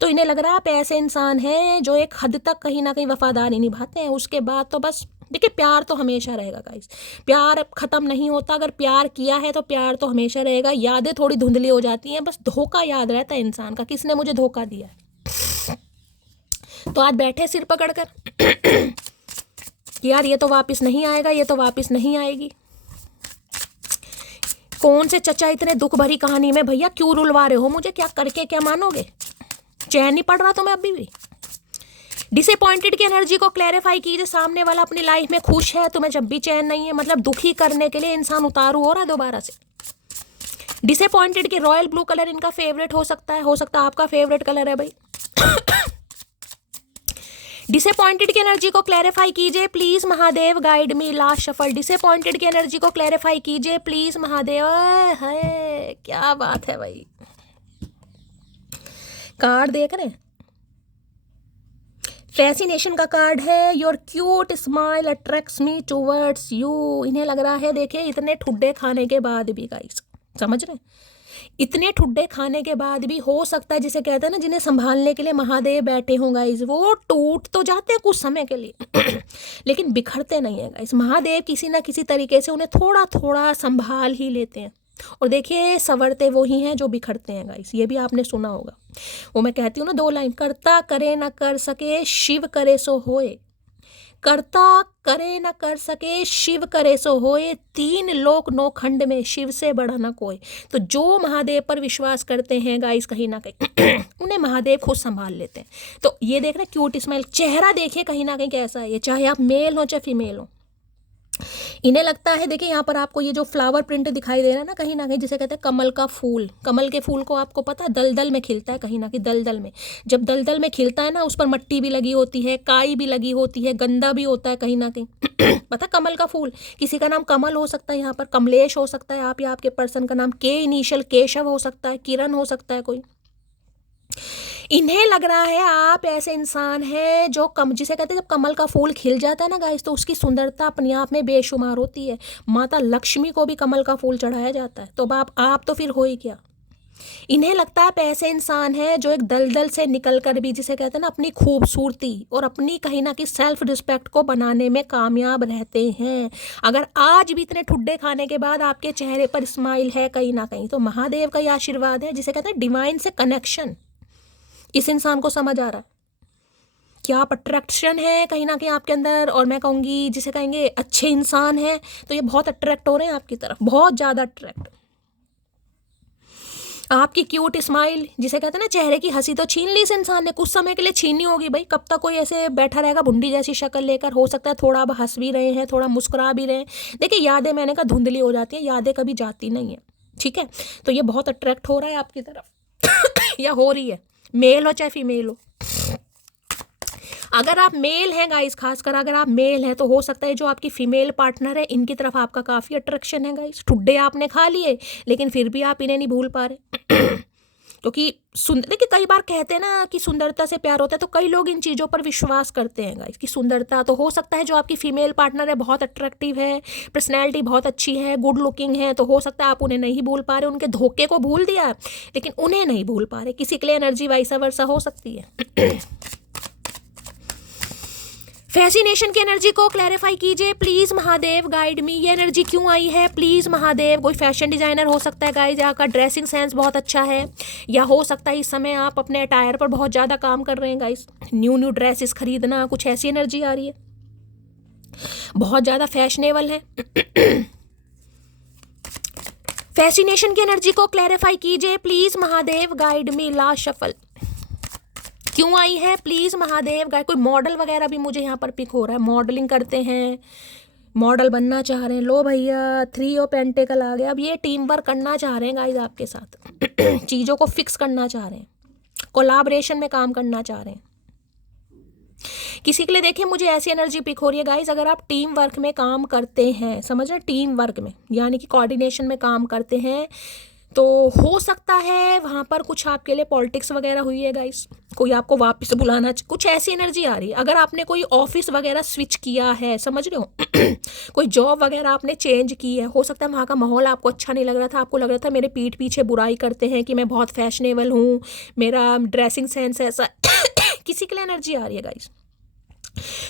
तो इन्हें लग रहा है आप ऐसे इंसान हैं जो एक हद तक कहीं ना कहीं वफादारी निभाते हैं, उसके बाद तो बस। देखिए प्यार तो हमेशा रहेगा गाइस, प्यार ख़त्म नहीं होता। अगर प्यार किया है तो प्यार तो हमेशा रहेगा। यादें थोड़ी धुंधली हो जाती हैं, बस धोखा याद रहता है इंसान का, किसने मुझे धोखा दिया है। तो आज बैठे सिर पकड़कर कि यार ये तो वापस नहीं आएगा, ये तो वापस नहीं आएगी। कौन से चचा इतने दुख भरी कहानी में भैया क्यों रुलवा रहे हो मुझे? क्या करके क्या मानोगे? चैन नहीं पड़ रहा तुम्हें अभी भी? डिसअपॉइंटेड की एनर्जी को क्लैरिफाई कीजिए। सामने वाला अपनी लाइफ में खुश है, तुम्हें जब भी चैन नहीं है, मतलब दुखी करने के लिए इंसान उतारू हो रहा है दोबारा से। डिसअपॉइंटेड की रॉयल ब्लू कलर इनका फेवरेट हो सकता है आपका फेवरेट कलर है भाई। डिसअपॉइंटेड की एनर्जी को क्लैरिफाई कीजिए please Mahadev, guide me last shuffle. Disappointed की एनर्जी को क्लैरिफाई कीजिए प्लीज महादेव। है क्या बात है भाई, कार्ड देख रहे हैं, फैसिनेशन का कार्ड है। Your cute smile attracts me towards you. इन्हें लग रहा है देखिए इतने ठुड्डे खाने के बाद भी गाइस, समझ रहे हैं, इतने ठुड्डे खाने के बाद भी हो सकता है, जिसे कहते हैं ना, जिन्हें संभालने के लिए महादेव बैठे हों गाइस, वो टूट तो जाते हैं कुछ समय के लिए लेकिन बिखरते नहीं है गाइस। महादेव किसी ना किसी तरीके से उन्हें थोड़ा थोड़ा संभाल ही लेते हैं। और देखिए संवरते वो ही हैं जो बिखरते हैं गाइस, ये भी आपने सुना होगा। वो मैं कहती हूँ ना 2 लाइन, करता करे न कर सके शिव करे सो होए, करता करे न कर सके शिव करे सो होए, 3 लोक 9 खंड में शिव से बड़ा ना कोई। तो जो महादेव पर विश्वास करते हैं गाइस कहीं ना कहीं उन्हें महादेव खुद संभाल लेते हैं। तो ये देख रहे क्यूट स्माइल, चेहरा देखिए कहीं ना कहीं कैसा है ये, चाहे आप मेल हो चाहे फीमेल हो। इन्हें लगता है, देखिए यहाँ पर आपको ये जो फ्लावर प्रिंट दिखाई दे रहा है ना कहीं जिसे कहते हैं कमल का फूल। कमल के फूल को आपको पता है दलदल में खिलता है, कहीं ना कहीं दलदल में। जब दलदल में खिलता है ना, उस पर मट्टी भी लगी होती है, काई भी लगी होती है, गंदा भी होता है कहीं ना कहीं पता कमल का फूल, किसी का नाम कमल हो सकता है, यहाँ पर कमलेश हो सकता है आप, या आपके पर्सन का नाम के इनिशियल केशव हो सकता है, किरण हो सकता है कोई। इन्हें लग रहा है आप ऐसे इंसान हैं जो जिसे कहते हैं जब कमल का फूल खिल जाता है ना गाइस, तो उसकी सुंदरता अपने आप में बेशुमार होती है। माता लक्ष्मी को भी कमल का फूल चढ़ाया जाता है, तो आप तो फिर हो ही क्या। इन्हें लगता है आप ऐसे इंसान हैं जो एक दलदल से निकलकर भी, जिसे कहते हैं ना, अपनी खूबसूरती और अपनी कहीं ना कहीं सेल्फ रिस्पेक्ट को बनाने में कामयाब रहते हैं। अगर आज भी इतने ठुड्डे खाने के बाद आपके चेहरे पर स्माइल है कहीं ना कहीं, तो महादेव का ये आशीर्वाद है, जिसे कहते हैं डिवाइन से कनेक्शन। इस इंसान को समझ आ रहा कि आप अट्रैक्शन है कहीं ना कहीं आपके अंदर, और मैं कहूँगी जिसे कहेंगे अच्छे इंसान हैं, तो ये बहुत अट्रैक्ट हो रहे हैं आपकी तरफ, बहुत ज़्यादा अट्रैक्ट। आपकी क्यूट स्माइल, जिसे कहते हैं ना चेहरे की हंसी, तो छीन ली इस इंसान ने, कुछ समय के लिए छीननी होगी भाई। कब तक कोई ऐसे बैठा रहेगा भुंडी जैसी शक्ल लेकर? हो सकता है थोड़ा अब हंस भी रहे हैं, थोड़ा मुस्कुरा भी रहे हैं। देखिए यादें मैंने कहा धुंधली हो जाती है, यादें कभी जाती नहीं है, ठीक है। तो ये बहुत अट्रैक्ट हो रहा है आपकी तरफ या हो रही है, मेल हो चाहे फीमेल हो। अगर आप मेल हैं गाइस, खासकर अगर आप मेल हैं, तो हो सकता है जो आपकी फीमेल पार्टनर है इनकी तरफ आपका काफ़ी अट्रैक्शन है गाइस। ठुड्डे आपने खा लिए लेकिन फिर भी आप इन्हें नहीं भूल पा रहे क्योंकि देखिए कई बार कहते हैं ना कि सुंदरता से प्यार होता है, तो कई लोग इन चीज़ों पर विश्वास करते हैं गाइस कि सुंदरता, तो हो सकता है जो आपकी फीमेल पार्टनर है बहुत अट्रैक्टिव है, पर्सनैलिटी बहुत अच्छी है, गुड लुकिंग है, तो हो सकता है आप उन्हें नहीं भूल पा रहे, उनके धोखे को भूल दिया लेकिन उन्हें नहीं भूल पा रहे। किसी के लिए एनर्जी वाइसा वर्सा हो सकती है। फैसिनेशन की एनर्जी को क्लैरिफाई कीजिए प्लीज महादेव, गाइड मी। ये एनर्जी क्यों आई है प्लीज महादेव? कोई फैशन डिजाइनर हो सकता है गाइज, आपका ड्रेसिंग सेंस बहुत अच्छा है, या हो सकता है इस समय आप अपने अटायर पर बहुत ज़्यादा काम कर रहे हैं गाइज, न्यू ड्रेसेस खरीदना, कुछ ऐसी एनर्जी आ रही है, बहुत ज़्यादा फैशनेबल है। फैसिनेशन की एनर्जी को क्लैरिफाई कीजिए please Mahadev, guide me. Last shuffle क्यों आई है प्लीज महादेव गाइड? कोई मॉडल वगैरह भी मुझे यहाँ पर पिक हो रहा है, मॉडलिंग करते हैं, मॉडल बनना चाह रहे हैं, लो भैया 3 ऑफ पेंटिकल आ गया। अब ये टीम वर्क करना चाह रहे हैं गाइज आपके साथ चीज़ों को फिक्स करना चाह रहे हैं, कोलैबोरेशन में काम करना चाह रहे हैं। किसी के लिए देखिए मुझे ऐसी एनर्जी पिक हो रही है गाइज, अगर आप टीम वर्क में काम करते हैं, समझ रहे, टीम वर्क में यानी कि कोऑर्डिनेशन में काम करते हैं, तो हो सकता है वहाँ पर कुछ आपके लिए पॉलिटिक्स वगैरह हुई है गाइस, कोई आपको वापस बुलाना, कुछ ऐसी एनर्जी आ रही है। अगर आपने कोई ऑफिस वगैरह स्विच किया है, समझ रहे हो कोई जॉब वगैरह आपने चेंज की है, हो सकता है वहाँ का माहौल आपको अच्छा नहीं लग रहा था, आपको लग रहा था मेरे पीठ पीछे बुराई करते हैं कि मैं बहुत फैशनेबल हूँ, मेरा ड्रेसिंग सेंस ऐसा किसी के लिए एनर्जी आ रही है गाइस।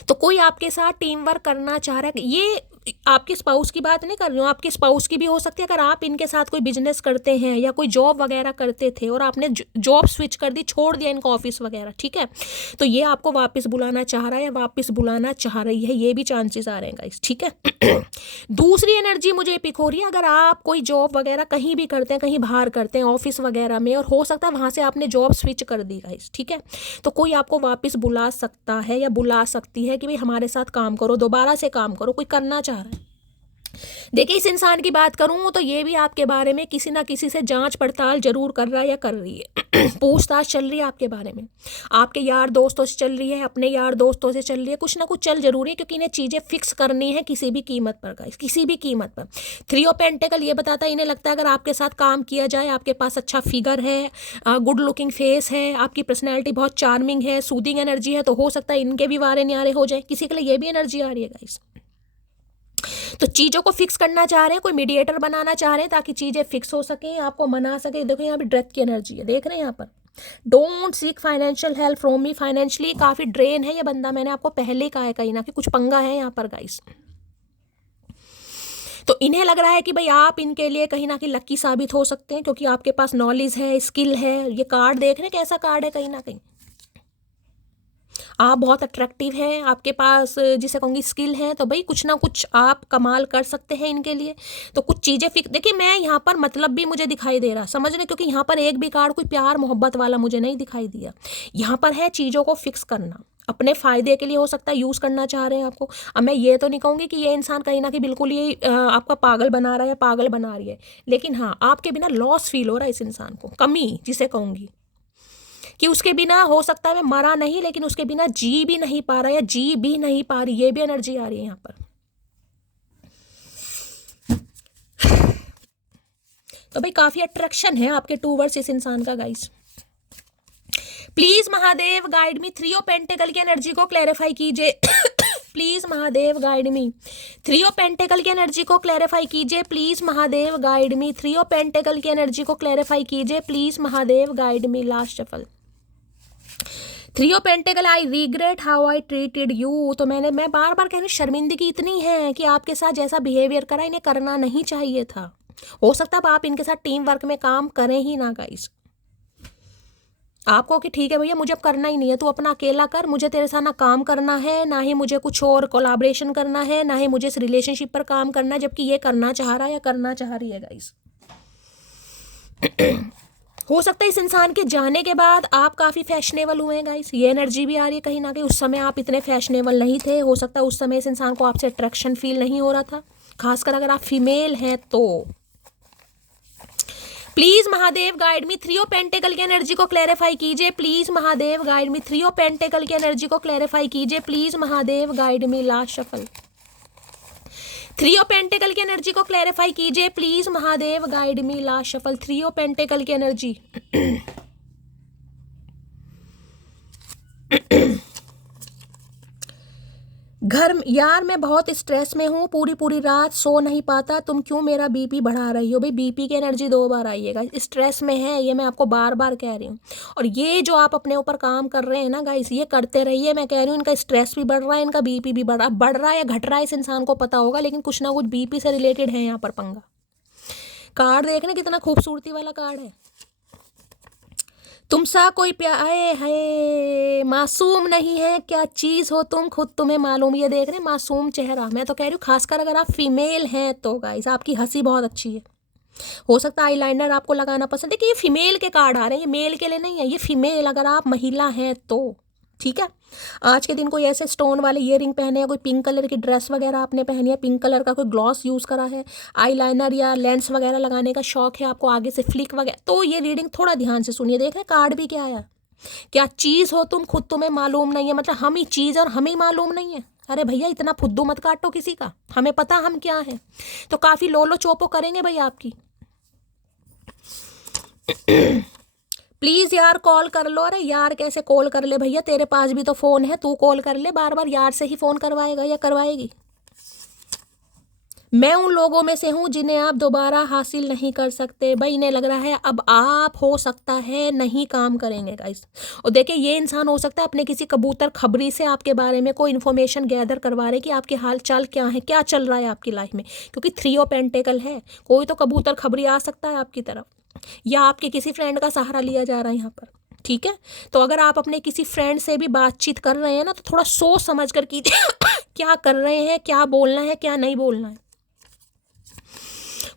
तो कोई आपके साथ टीम वर्क करना चाह रहा है, ये आपके स्पाउस की बात नहीं कर रही हूँ, आपके स्पाउस की भी हो सकती है। अगर आप इनके साथ कोई बिजनेस करते हैं या कोई जॉब वगैरह करते थे और आपने जॉब स्विच कर दी, छोड़ दिया इनका ऑफिस वगैरह, ठीक है, तो ये आपको वापस बुलाना चाह रहा है या वापस बुलाना चाह रही है, ये भी चांसेस आ रहे हैं गाइस, ठीक है। दूसरी एनर्जी मुझे पिक हो रही है, अगर आप कोई जॉब वगैरह कहीं भी करते हैं, कहीं बाहर करते हैं ऑफिस वगैरह में, और हो सकता है वहाँ से आपने जॉब स्विच कर दी गाइस, ठीक है, तो कोई आपको वापस बुला सकता है या बुला सकती है कि भाई हमारे साथ काम करो, दोबारा से काम करो, कोई करना चाह रहा है। देखिए, इस इंसान की बात करूँ तो ये भी आपके बारे में किसी ना किसी से जांच पड़ताल जरूर कर रहा है या कर रही है। पूछताछ चल रही है आपके बारे में, आपके यार दोस्तों से चल रही है, अपने यार दोस्तों से चल रही है, कुछ ना कुछ चल जरूरी है, क्योंकि इन्हें चीज़ें फिक्स करनी है किसी भी कीमत पर गाइस, किसी भी कीमत पर। 3 ऑफ पेंटिकल ये बताता है, इन्हें लगता है अगर आपके साथ काम किया जाए, आपके पास अच्छा फिगर है, गुड लुकिंग फेस है, आपकी पर्सनैलिटी बहुत चार्मिंग है, सूदिंग एनर्जी है, तो हो सकता है इनके भी वारे न्यारे हो जाए। किसी के लिए ये भी एनर्जी आ रही है गाइस, तो चीज़ों को फिक्स करना चाह रहे हैं, कोई मीडिएटर बनाना चाह रहे हैं ताकि चीज़ें फिक्स हो सके, आपको मना सके। देखो यहाँ पे डेथ की एनर्जी है, देख रहे हैं यहाँ पर, don't seek financial help from me, financially काफ़ी ड्रेन है ये बंदा, मैंने आपको पहले ही कहा है कहीं ना कि कुछ पंगा है यहाँ पर गाइस। तो इन्हें लग रहा है कि भाई आप इनके लिए कहीं ना कहीं लकी साबित हो सकते हैं, क्योंकि आपके पास नॉलेज है, स्किल है। ये कार्ड देख रहे हैं कैसा कार्ड है, कहीं ना कहीं आप बहुत अट्रैक्टिव हैं, आपके पास जिसे कहूँगी स्किल है, तो भाई कुछ ना कुछ आप कमाल कर सकते हैं इनके लिए। तो कुछ चीज़ें फिक्स, देखिए मैं यहाँ पर मतलब भी मुझे दिखाई दे रहा, समझ रहे, क्योंकि यहाँ पर एक भी कार्ड कोई प्यार मोहब्बत वाला मुझे नहीं दिखाई दिया। यहाँ पर है चीज़ों को फिक्स करना, अपने फ़ायदे के लिए हो सकता है यूज़ करना चाह रहे हैं आपको। अब मैं ये तो नहीं कहूँगी कि ये इंसान कहीं ना कहीं बिल्कुल ही आपका पागल बना रहा है या पागल बना रही है, लेकिन हाँ आपके बिना लॉस फील हो रहा है इस इंसान को, कमी जिसे कहूँगी कि उसके बिना हो सकता है मैं मरा नहीं, लेकिन उसके बिना जी भी नहीं पा रहा या जी भी नहीं पा रही, ये भी एनर्जी आ रही है यहाँ पर। तो भाई काफी अट्रैक्शन है आपके टूवर्ड्स इस इंसान का guys. Please Mahadev guide me, 3 of pentacle की एनर्जी को क्लैरिफाई कीजिए। Please Mahadev guide me, 3 of pentacle की एनर्जी को क्लैरिफाई कीजिए। Please Mahadev guide me, 3 of pentacle की एनर्जी को क्लैरिफाई कीजिए। Please Mahadev guide me. Last shuffle, 3 of pentacle, I regret how I treated you. तो मैं बार बार कह रही हूँ, शर्मिंदगी इतनी है कि आपके साथ जैसा बिहेवियर करा इन्हें करना नहीं चाहिए था। हो सकता है आप इनके साथ टीम वर्क में काम करें ही ना गाइस, आपको कि ठीक है भैया मुझे अब करना ही नहीं है, तू अपना अकेला कर, मुझे तेरे साथ ना काम करना है, ना ही मुझे कुछ और कोलैबोरेशन करना है, ना ही मुझे इस रिलेशनशिप पर काम करना है, जबकि ये करना चाह रहा है या करना चाह रही है गाइस। हो सकता है इस इंसान के जाने के बाद आप काफ़ी फैशनेबल हुए हैं गाइस, ये एनर्जी भी आ रही है कहीं ना कहीं। उस समय आप इतने फैशनेबल नहीं थे, हो सकता है उस समय इस इंसान को आपसे अट्रैक्शन फील नहीं हो रहा था, खासकर अगर आप फीमेल हैं तो। Please Mahadev guide me, 3 of pentacle की एनर्जी को क्लैरिफाई कीजिए। Please Mahadev guide me, 3 of pentacle की एनर्जी को क्लैरिफाई कीजिए। Please Mahadev guide me. Last shuffle, 3 of pentacle की एनर्जी को क्लैरिफाई कीजिए। Please Mahadev guide me. Last shuffle, 3 of pentacle की एनर्जी। घर यार मैं बहुत स्ट्रेस में हूँ, पूरी रात सो नहीं पाता, तुम क्यों मेरा बीपी बढ़ा रही हो। भाई बीपी की एनर्जी 2 बार आइएगा, स्ट्रेस में है, ये मैं आपको बार बार कह रही हूँ। और ये जो आप अपने ऊपर काम कर रहे हैं ना गाइस, ये करते रहिए, मैं कह रही हूँ। इनका स्ट्रेस भी बढ़ रहा है, इनका बीपी भी बढ़ रहा है या घट रहा है, इस इंसान को पता होगा, लेकिन कुछ ना कुछ बीपी से रिलेटेड है यहाँ पर पंगा। कार्ड देखना कितना खूबसूरती वाला कार्ड है। तुमसा कोई प्यार है, मासूम नहीं है, क्या चीज़ हो तुम खुद तुम्हें मालूम। ये देख रहे हैं मासूम चेहरा, मैं तो कह रही हूँ खासकर अगर आप फीमेल हैं तो गाइस आपकी हंसी बहुत अच्छी है। हो सकता है आईलाइनर आपको लगाना पसंद है, कि ये फीमेल के कार्ड आ रहे हैं, ये मेल के लिए नहीं है, ये फीमेल अगर आप महिला हैं तो ठीक है। आज के दिन कोई ऐसे स्टोन वाले ईयरिंग पहने हैं, कोई पिंक कलर की ड्रेस वगैरह आपने पहनी है, पिंक कलर का कोई ग्लॉस यूज़ करा है, आईलाइनर या लेंस वगैरह लगाने का शौक है आपको, आगे से फ्लिक वगैरह, तो ये रीडिंग थोड़ा ध्यान से सुनिए। देख रहे कार्ड भी क्या आया, क्या चीज़ हो तुम खुद तुम्हें मालूम नहीं है, मतलब हम ही चीज़ और हमें मालूम नहीं है। अरे भैया इतना फुद्दू मत काटो किसी का, हमें पता हम क्या है। तो काफ़ी लोलो चोपो करेंगे भैया आपकी। प्लीज़ यार कॉल कर लो। अरे यार कैसे कॉल कर ले भैया, तेरे पास भी तो फ़ोन है, तू कॉल कर ले। बार बार यार से ही फ़ोन करवाएगा या करवाएगी। मैं उन लोगों में से हूँ जिन्हें आप दोबारा हासिल नहीं कर सकते। भाई इन्हें लग रहा है अब आप हो सकता है नहीं काम करेंगे गाइस। और देखिए ये इंसान हो सकता है अपने किसी कबूतर खबरी से आपके बारे में कोई इन्फॉर्मेशन गैदर करवा रहे कि आपके हाल चाल क्या है, क्या चल रहा है आपकी लाइफ में, क्योंकि 3 ऑफ पेंटेकल है। कोई तो कबूतर खबरी आ सकता है आपकी तरफ, या आपके किसी फ्रेंड का सहारा लिया जा रहा है यहाँ पर। ठीक है, तो अगर आप अपने किसी फ्रेंड से भी बातचीत कर रहे हैं ना, तो थोड़ा सोच समझ कर कीजिए क्या कर रहे हैं, क्या बोलना है, क्या नहीं बोलना है।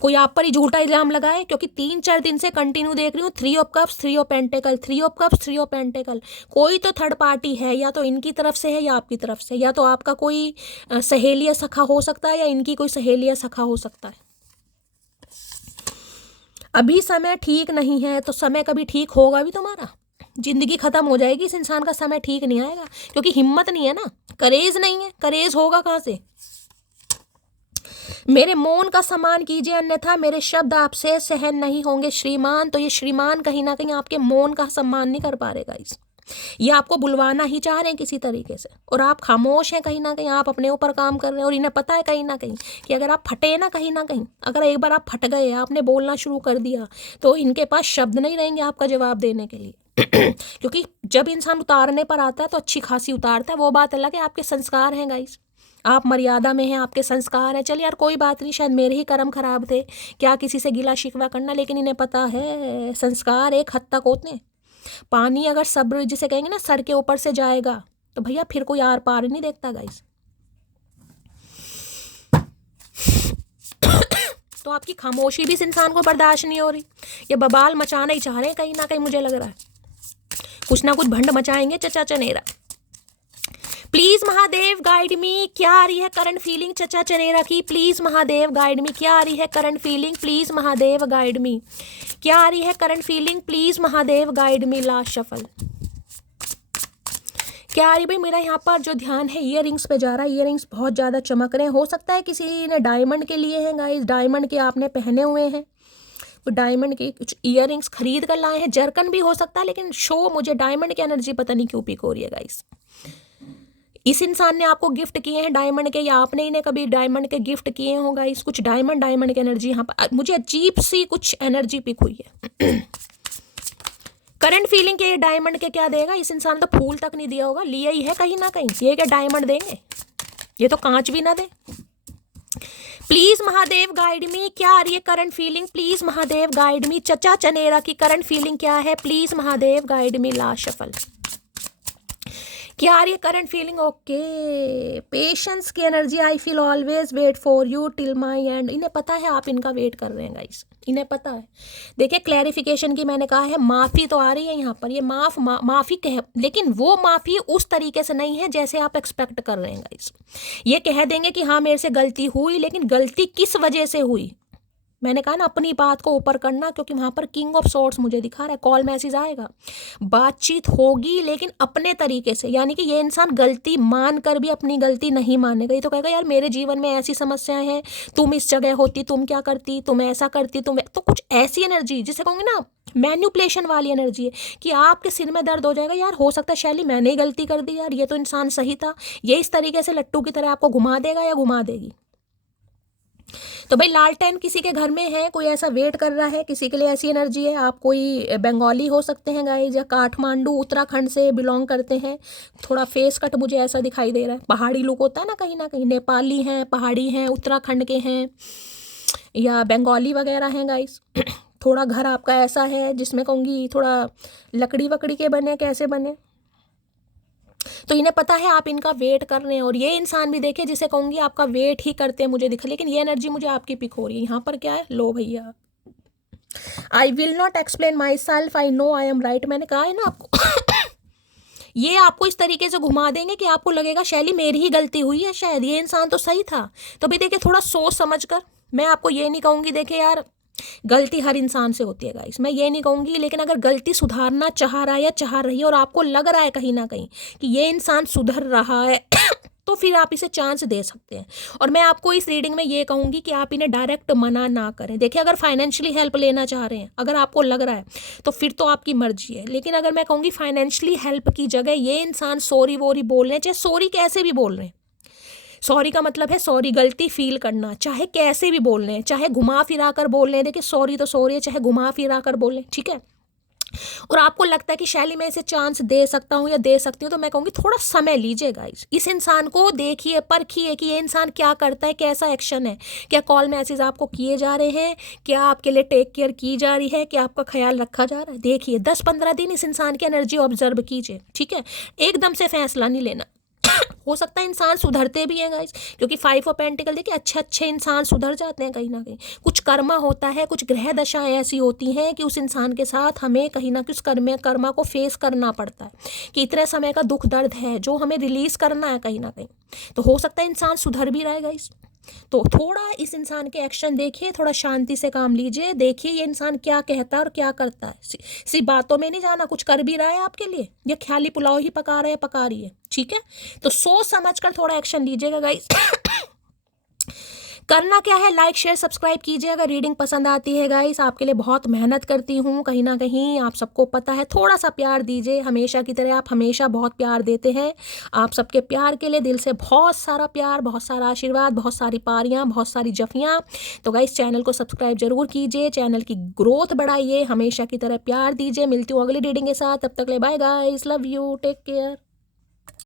कोई आप पर ही झूठा इल्जाम लगाए, क्योंकि 3-4 दिन से कंटिन्यू देख रही हूँ 3 of cups 3 of pentacle 3 of cups 3 of pentacle. कोई तो थर्ड पार्टी है, या तो इनकी तरफ से है या आपकी तरफ से, या तो आपका कोई सहेली या सखा हो सकता है, या इनकी कोई सहेली या सखा हो सकता है। अभी समय ठीक नहीं है, तो समय कभी ठीक होगा भी तुम्हारा। जिंदगी खत्म हो जाएगी, इस इंसान का समय ठीक नहीं आएगा, क्योंकि हिम्मत नहीं है ना, करेज नहीं है। करेज होगा कहाँ से? मेरे मौन का सम्मान कीजिए, अन्यथा मेरे शब्द आपसे सहन नहीं होंगे श्रीमान। तो ये श्रीमान कहीं ना कहीं आपके मौन का सम्मान नहीं कर पा रहे गाइस। ये आपको बुलवाना ही चाह रहे हैं किसी तरीके से, और आप खामोश हैं। कहीं ना कहीं आप अपने ऊपर काम कर रहे हैं, और इन्हें पता है कहीं ना कहीं कि अगर आप फटे ना कहीं ना कहीं, अगर एक बार आप फट गए, आपने बोलना शुरू कर दिया, तो इनके पास शब्द नहीं रहेंगे आपका जवाब देने के लिए। क्योंकि जब इंसान उतारने पर आता है तो अच्छी खासी उतारता है, वो बात अलग है। आपके संस्कार हैं गाइस, आप मर्यादा में हैं, आपके संस्कार हैं। चलिए यार कोई बात नहीं, शायद मेरे ही कर्म खराब थे, क्या किसी से गिला शिकवा करना। लेकिन इन्हें पता है संस्कार एक हद तक होते हैं। पानी अगर सब्र जिसे कहेंगे ना सर के ऊपर से जाएगा, तो भैया फिर कोई आर पार नहीं देखता गाइस। तो आपकी खामोशी भी इस इंसान को बर्दाश्त नहीं हो रही, ये बबाल मचाना ही चाह रहे हैं कहीं ना कहीं। मुझे लग रहा है कुछ ना कुछ भंड मचाएंगे चचा चनेरा। प्लीज महादेव गाइड मी, क्या आ रही है करंट फीलिंग चचा चनेरा की? प्लीज महादेव गाइड मी, क्या आ रही है current feeling? Please Mahadev guide me, क्या आ रही है current feeling? Please Mahadev guide me. Last shuffle क्या आ रही? भाई मेरा यहाँ पर जो ध्यान है ईयर रिंग्स पे जा रहा है। ईयर रिंग्स बहुत ज़्यादा चमक रहे हैं। हो सकता है किसी ने डायमंड के लिए हैं गाइस, डायमंड के आपने पहने हुए हैं, तो डायमंड के कुछ ईयर रिंग्स खरीद कर लाए हैं। जर्कन भी हो सकता है, लेकिन शो मुझे डायमंड की एनर्जी पता नहीं क्यों पिक हो रही है गाइस। इस इंसान ने आपको गिफ्ट किए हैं डायमंड के, या आपने इन्हें कभी डायमंड के गिफ्ट किए हो गाइस। कुछ डायमंड की एनर्जी यहाँ पर मुझे अजीब सी कुछ एनर्जी पिक हुई है। करंट फीलिंग के डायमंड के क्या देगा? इस इंसान ने तो फूल तक नहीं दिया होगा, लिया ही है कहीं ना कहीं। ये क्या डायमंड देंगे? ये तो कांच भी ना दे। प्लीज महादेव गाइड मी, क्या आ रही है current feeling? Please Mahadev guide me. चचा चनेरा की करंट फीलिंग क्या है? Please Mahadev guide me. Last shuffle क्या आ रही है करंट फीलिंग? ओके, पेशेंस की energy. I feel always wait for you till my end. इन्हें पता है आप इनका वेट कर रहे हैं गाइस, इन्हें पता है। देखिए क्लैरिफिकेशन की मैंने कहा है, माफ़ी तो आ रही है यहाँ पर। ये माफ़ी कह, लेकिन वो माफ़ी उस तरीके से नहीं है जैसे आप एक्सपेक्ट कर रहे हैं गाइस। ये कह देंगे कि हाँ मेरे से गलती हुई, लेकिन गलती किस वजह से हुई? मैंने कहा ना अपनी बात को ऊपर करना, क्योंकि वहाँ पर किंग ऑफ सॉर्ड्स मुझे दिखा रहा है। कॉल मैसेज आएगा, बातचीत होगी, लेकिन अपने तरीके से। यानी कि ये इंसान गलती मान कर भी अपनी गलती नहीं मानेगा। ये तो कहेगा यार मेरे जीवन में ऐसी समस्याएं हैं, तुम इस जगह होती, तुम क्या करती, तुम ऐसा करती, तुम तो कुछ ऐसी एनर्जी जिसे कहूँगी ना मैन्युपुलेशन वाली एनर्जी है, कि आपके सिर में दर्द हो जाएगा। यार हो सकता है शैली मैंने ही गलती कर दी यार, ये तो इंसान सही था। ये इस तरीके से लट्टू की तरह आपको घुमा देगा या घुमा देगी। तो भाई लालटेन किसी के घर में है, कोई ऐसा वेट कर रहा है, किसी के लिए ऐसी एनर्जी है। आप कोई बंगाली हो सकते हैं गाइस, या काठमांडू उत्तराखंड से बिलोंग करते हैं। थोड़ा फेस कट मुझे ऐसा दिखाई दे रहा है, पहाड़ी लुक होता है ना कहीं ना कहीं। नेपाली हैं, पहाड़ी हैं, उत्तराखंड के हैं, या बंगाली वगैरह हैं गाइस। थोड़ा घर आपका ऐसा है जिसमें कहूँगी थोड़ा लकड़ी वकड़ी के बने, कैसे बने। तो इन्हें पता है आप इनका वेट कर रहे हैं। और ये इंसान भी देखिए जिसे कहूँगी आपका वेट ही करते हैं मुझे दिखा, लेकिन ये एनर्जी मुझे आपकी पिक हो रही है। यहाँ पर क्या है, लो भैया, I will not explain my self, I know I am right. मैंने कहा है ना आपको। ये आपको इस तरीके से घुमा देंगे कि आपको लगेगा शैली मेरी ही गलती हुई है, शायद ये इंसान तो सही था। तो भी देखिए थोड़ा सोच समझ कर। मैं आपको ये नहीं कहूँगी, देखिए यार गलती हर इंसान से होती है गाइस, मैं ये नहीं कहूँगी। लेकिन अगर गलती सुधारना चाह रहा है या चाह रही है, और आपको लग रहा है कहीं ना कहीं कि ये इंसान सुधर रहा है, तो फिर आप इसे चांस दे सकते हैं। और मैं आपको इस रीडिंग में ये कहूँगी कि आप इन्हें डायरेक्ट मना ना करें। देखिए अगर फाइनेंशियली हेल्प लेना चाह रहे हैं, अगर आपको लग रहा है, तो फिर तो आपकी मर्जी है। लेकिन अगर मैं कहूँगी फाइनेंशियली हेल्प की जगह ये इंसान सॉरी वोरी बोल रहे हैं, चाहे सॉरी कैसे भी बोल रहे हैं, सॉरी का मतलब है सॉरी, गलती फील करना, चाहे कैसे भी बोल रहे हैं, चाहे घुमा फिरा कर बोल रहे हैं, देखिए सॉरी तो सॉरी है, चाहे घुमा फिरा कर बोलें, ठीक है। और आपको लगता है कि शैली मैं इसे चांस दे सकता हूँ या दे सकती हूँ, तो मैं कहूँगी थोड़ा समय लीजिए गाइस, इस इंसान को देखिए, परखिए कि ये इंसान क्या करता है, कैसा एक्शन है, क्या कॉल मैसेज आपको किए जा रहे हैं, क्या आपके लिए टेक केयर की जा रही है, क्या आपका ख्याल रखा जा रहा है। देखिए 10-15 दिन इस इंसान की एनर्जी ऑब्जर्व कीजिए, ठीक है। एकदम से फैसला नहीं लेना। हो सकता है इंसान सुधरते भी हैं गाइस, क्योंकि 5 ऑफ पेंटिकल देखिए अच्छे इंसान सुधर जाते हैं कहीं ना कहीं। कुछ कर्मा होता है, कुछ ग्रह दशाएं ऐसी होती हैं कि उस इंसान के साथ हमें कहीं ना कहीं उस कर्मा को फेस करना पड़ता है, कि इतने समय का दुख दर्द है जो हमें रिलीज करना है कहीं ना कहीं। तो हो सकता है इंसान सुधर भी रहा है गाइस। तो थोड़ा इस इंसान के एक्शन देखिए, थोड़ा शांति से काम लीजिए, देखिए ये इंसान क्या कहता है और क्या करता है। सिर्फ बातों में नहीं जाना, कुछ कर भी रहा है आपके लिए या ख्याली पुलाव ही पका रहा है, पका रही है, ठीक है। तो सोच समझ कर थोड़ा एक्शन लीजिएगा गाइस। करना क्या है, लाइक शेयर सब्सक्राइब कीजिए अगर रीडिंग पसंद आती है गाइस। आपके लिए बहुत मेहनत करती हूँ कहीं ना कहीं, आप सबको पता है। थोड़ा सा प्यार दीजिए, हमेशा की तरह आप हमेशा बहुत प्यार देते हैं। आप सबके प्यार के लिए दिल से बहुत सारा प्यार, बहुत सारा आशीर्वाद, बहुत सारी पारियाँ, बहुत सारी जफियाँ। तो गाइस चैनल को सब्सक्राइब जरूर कीजिए, चैनल की ग्रोथ बढ़ाइए, हमेशा की तरह प्यार दीजिए। मिलती हूँ अगली रीडिंग के साथ, तब तक ले bye guys, love you, take care.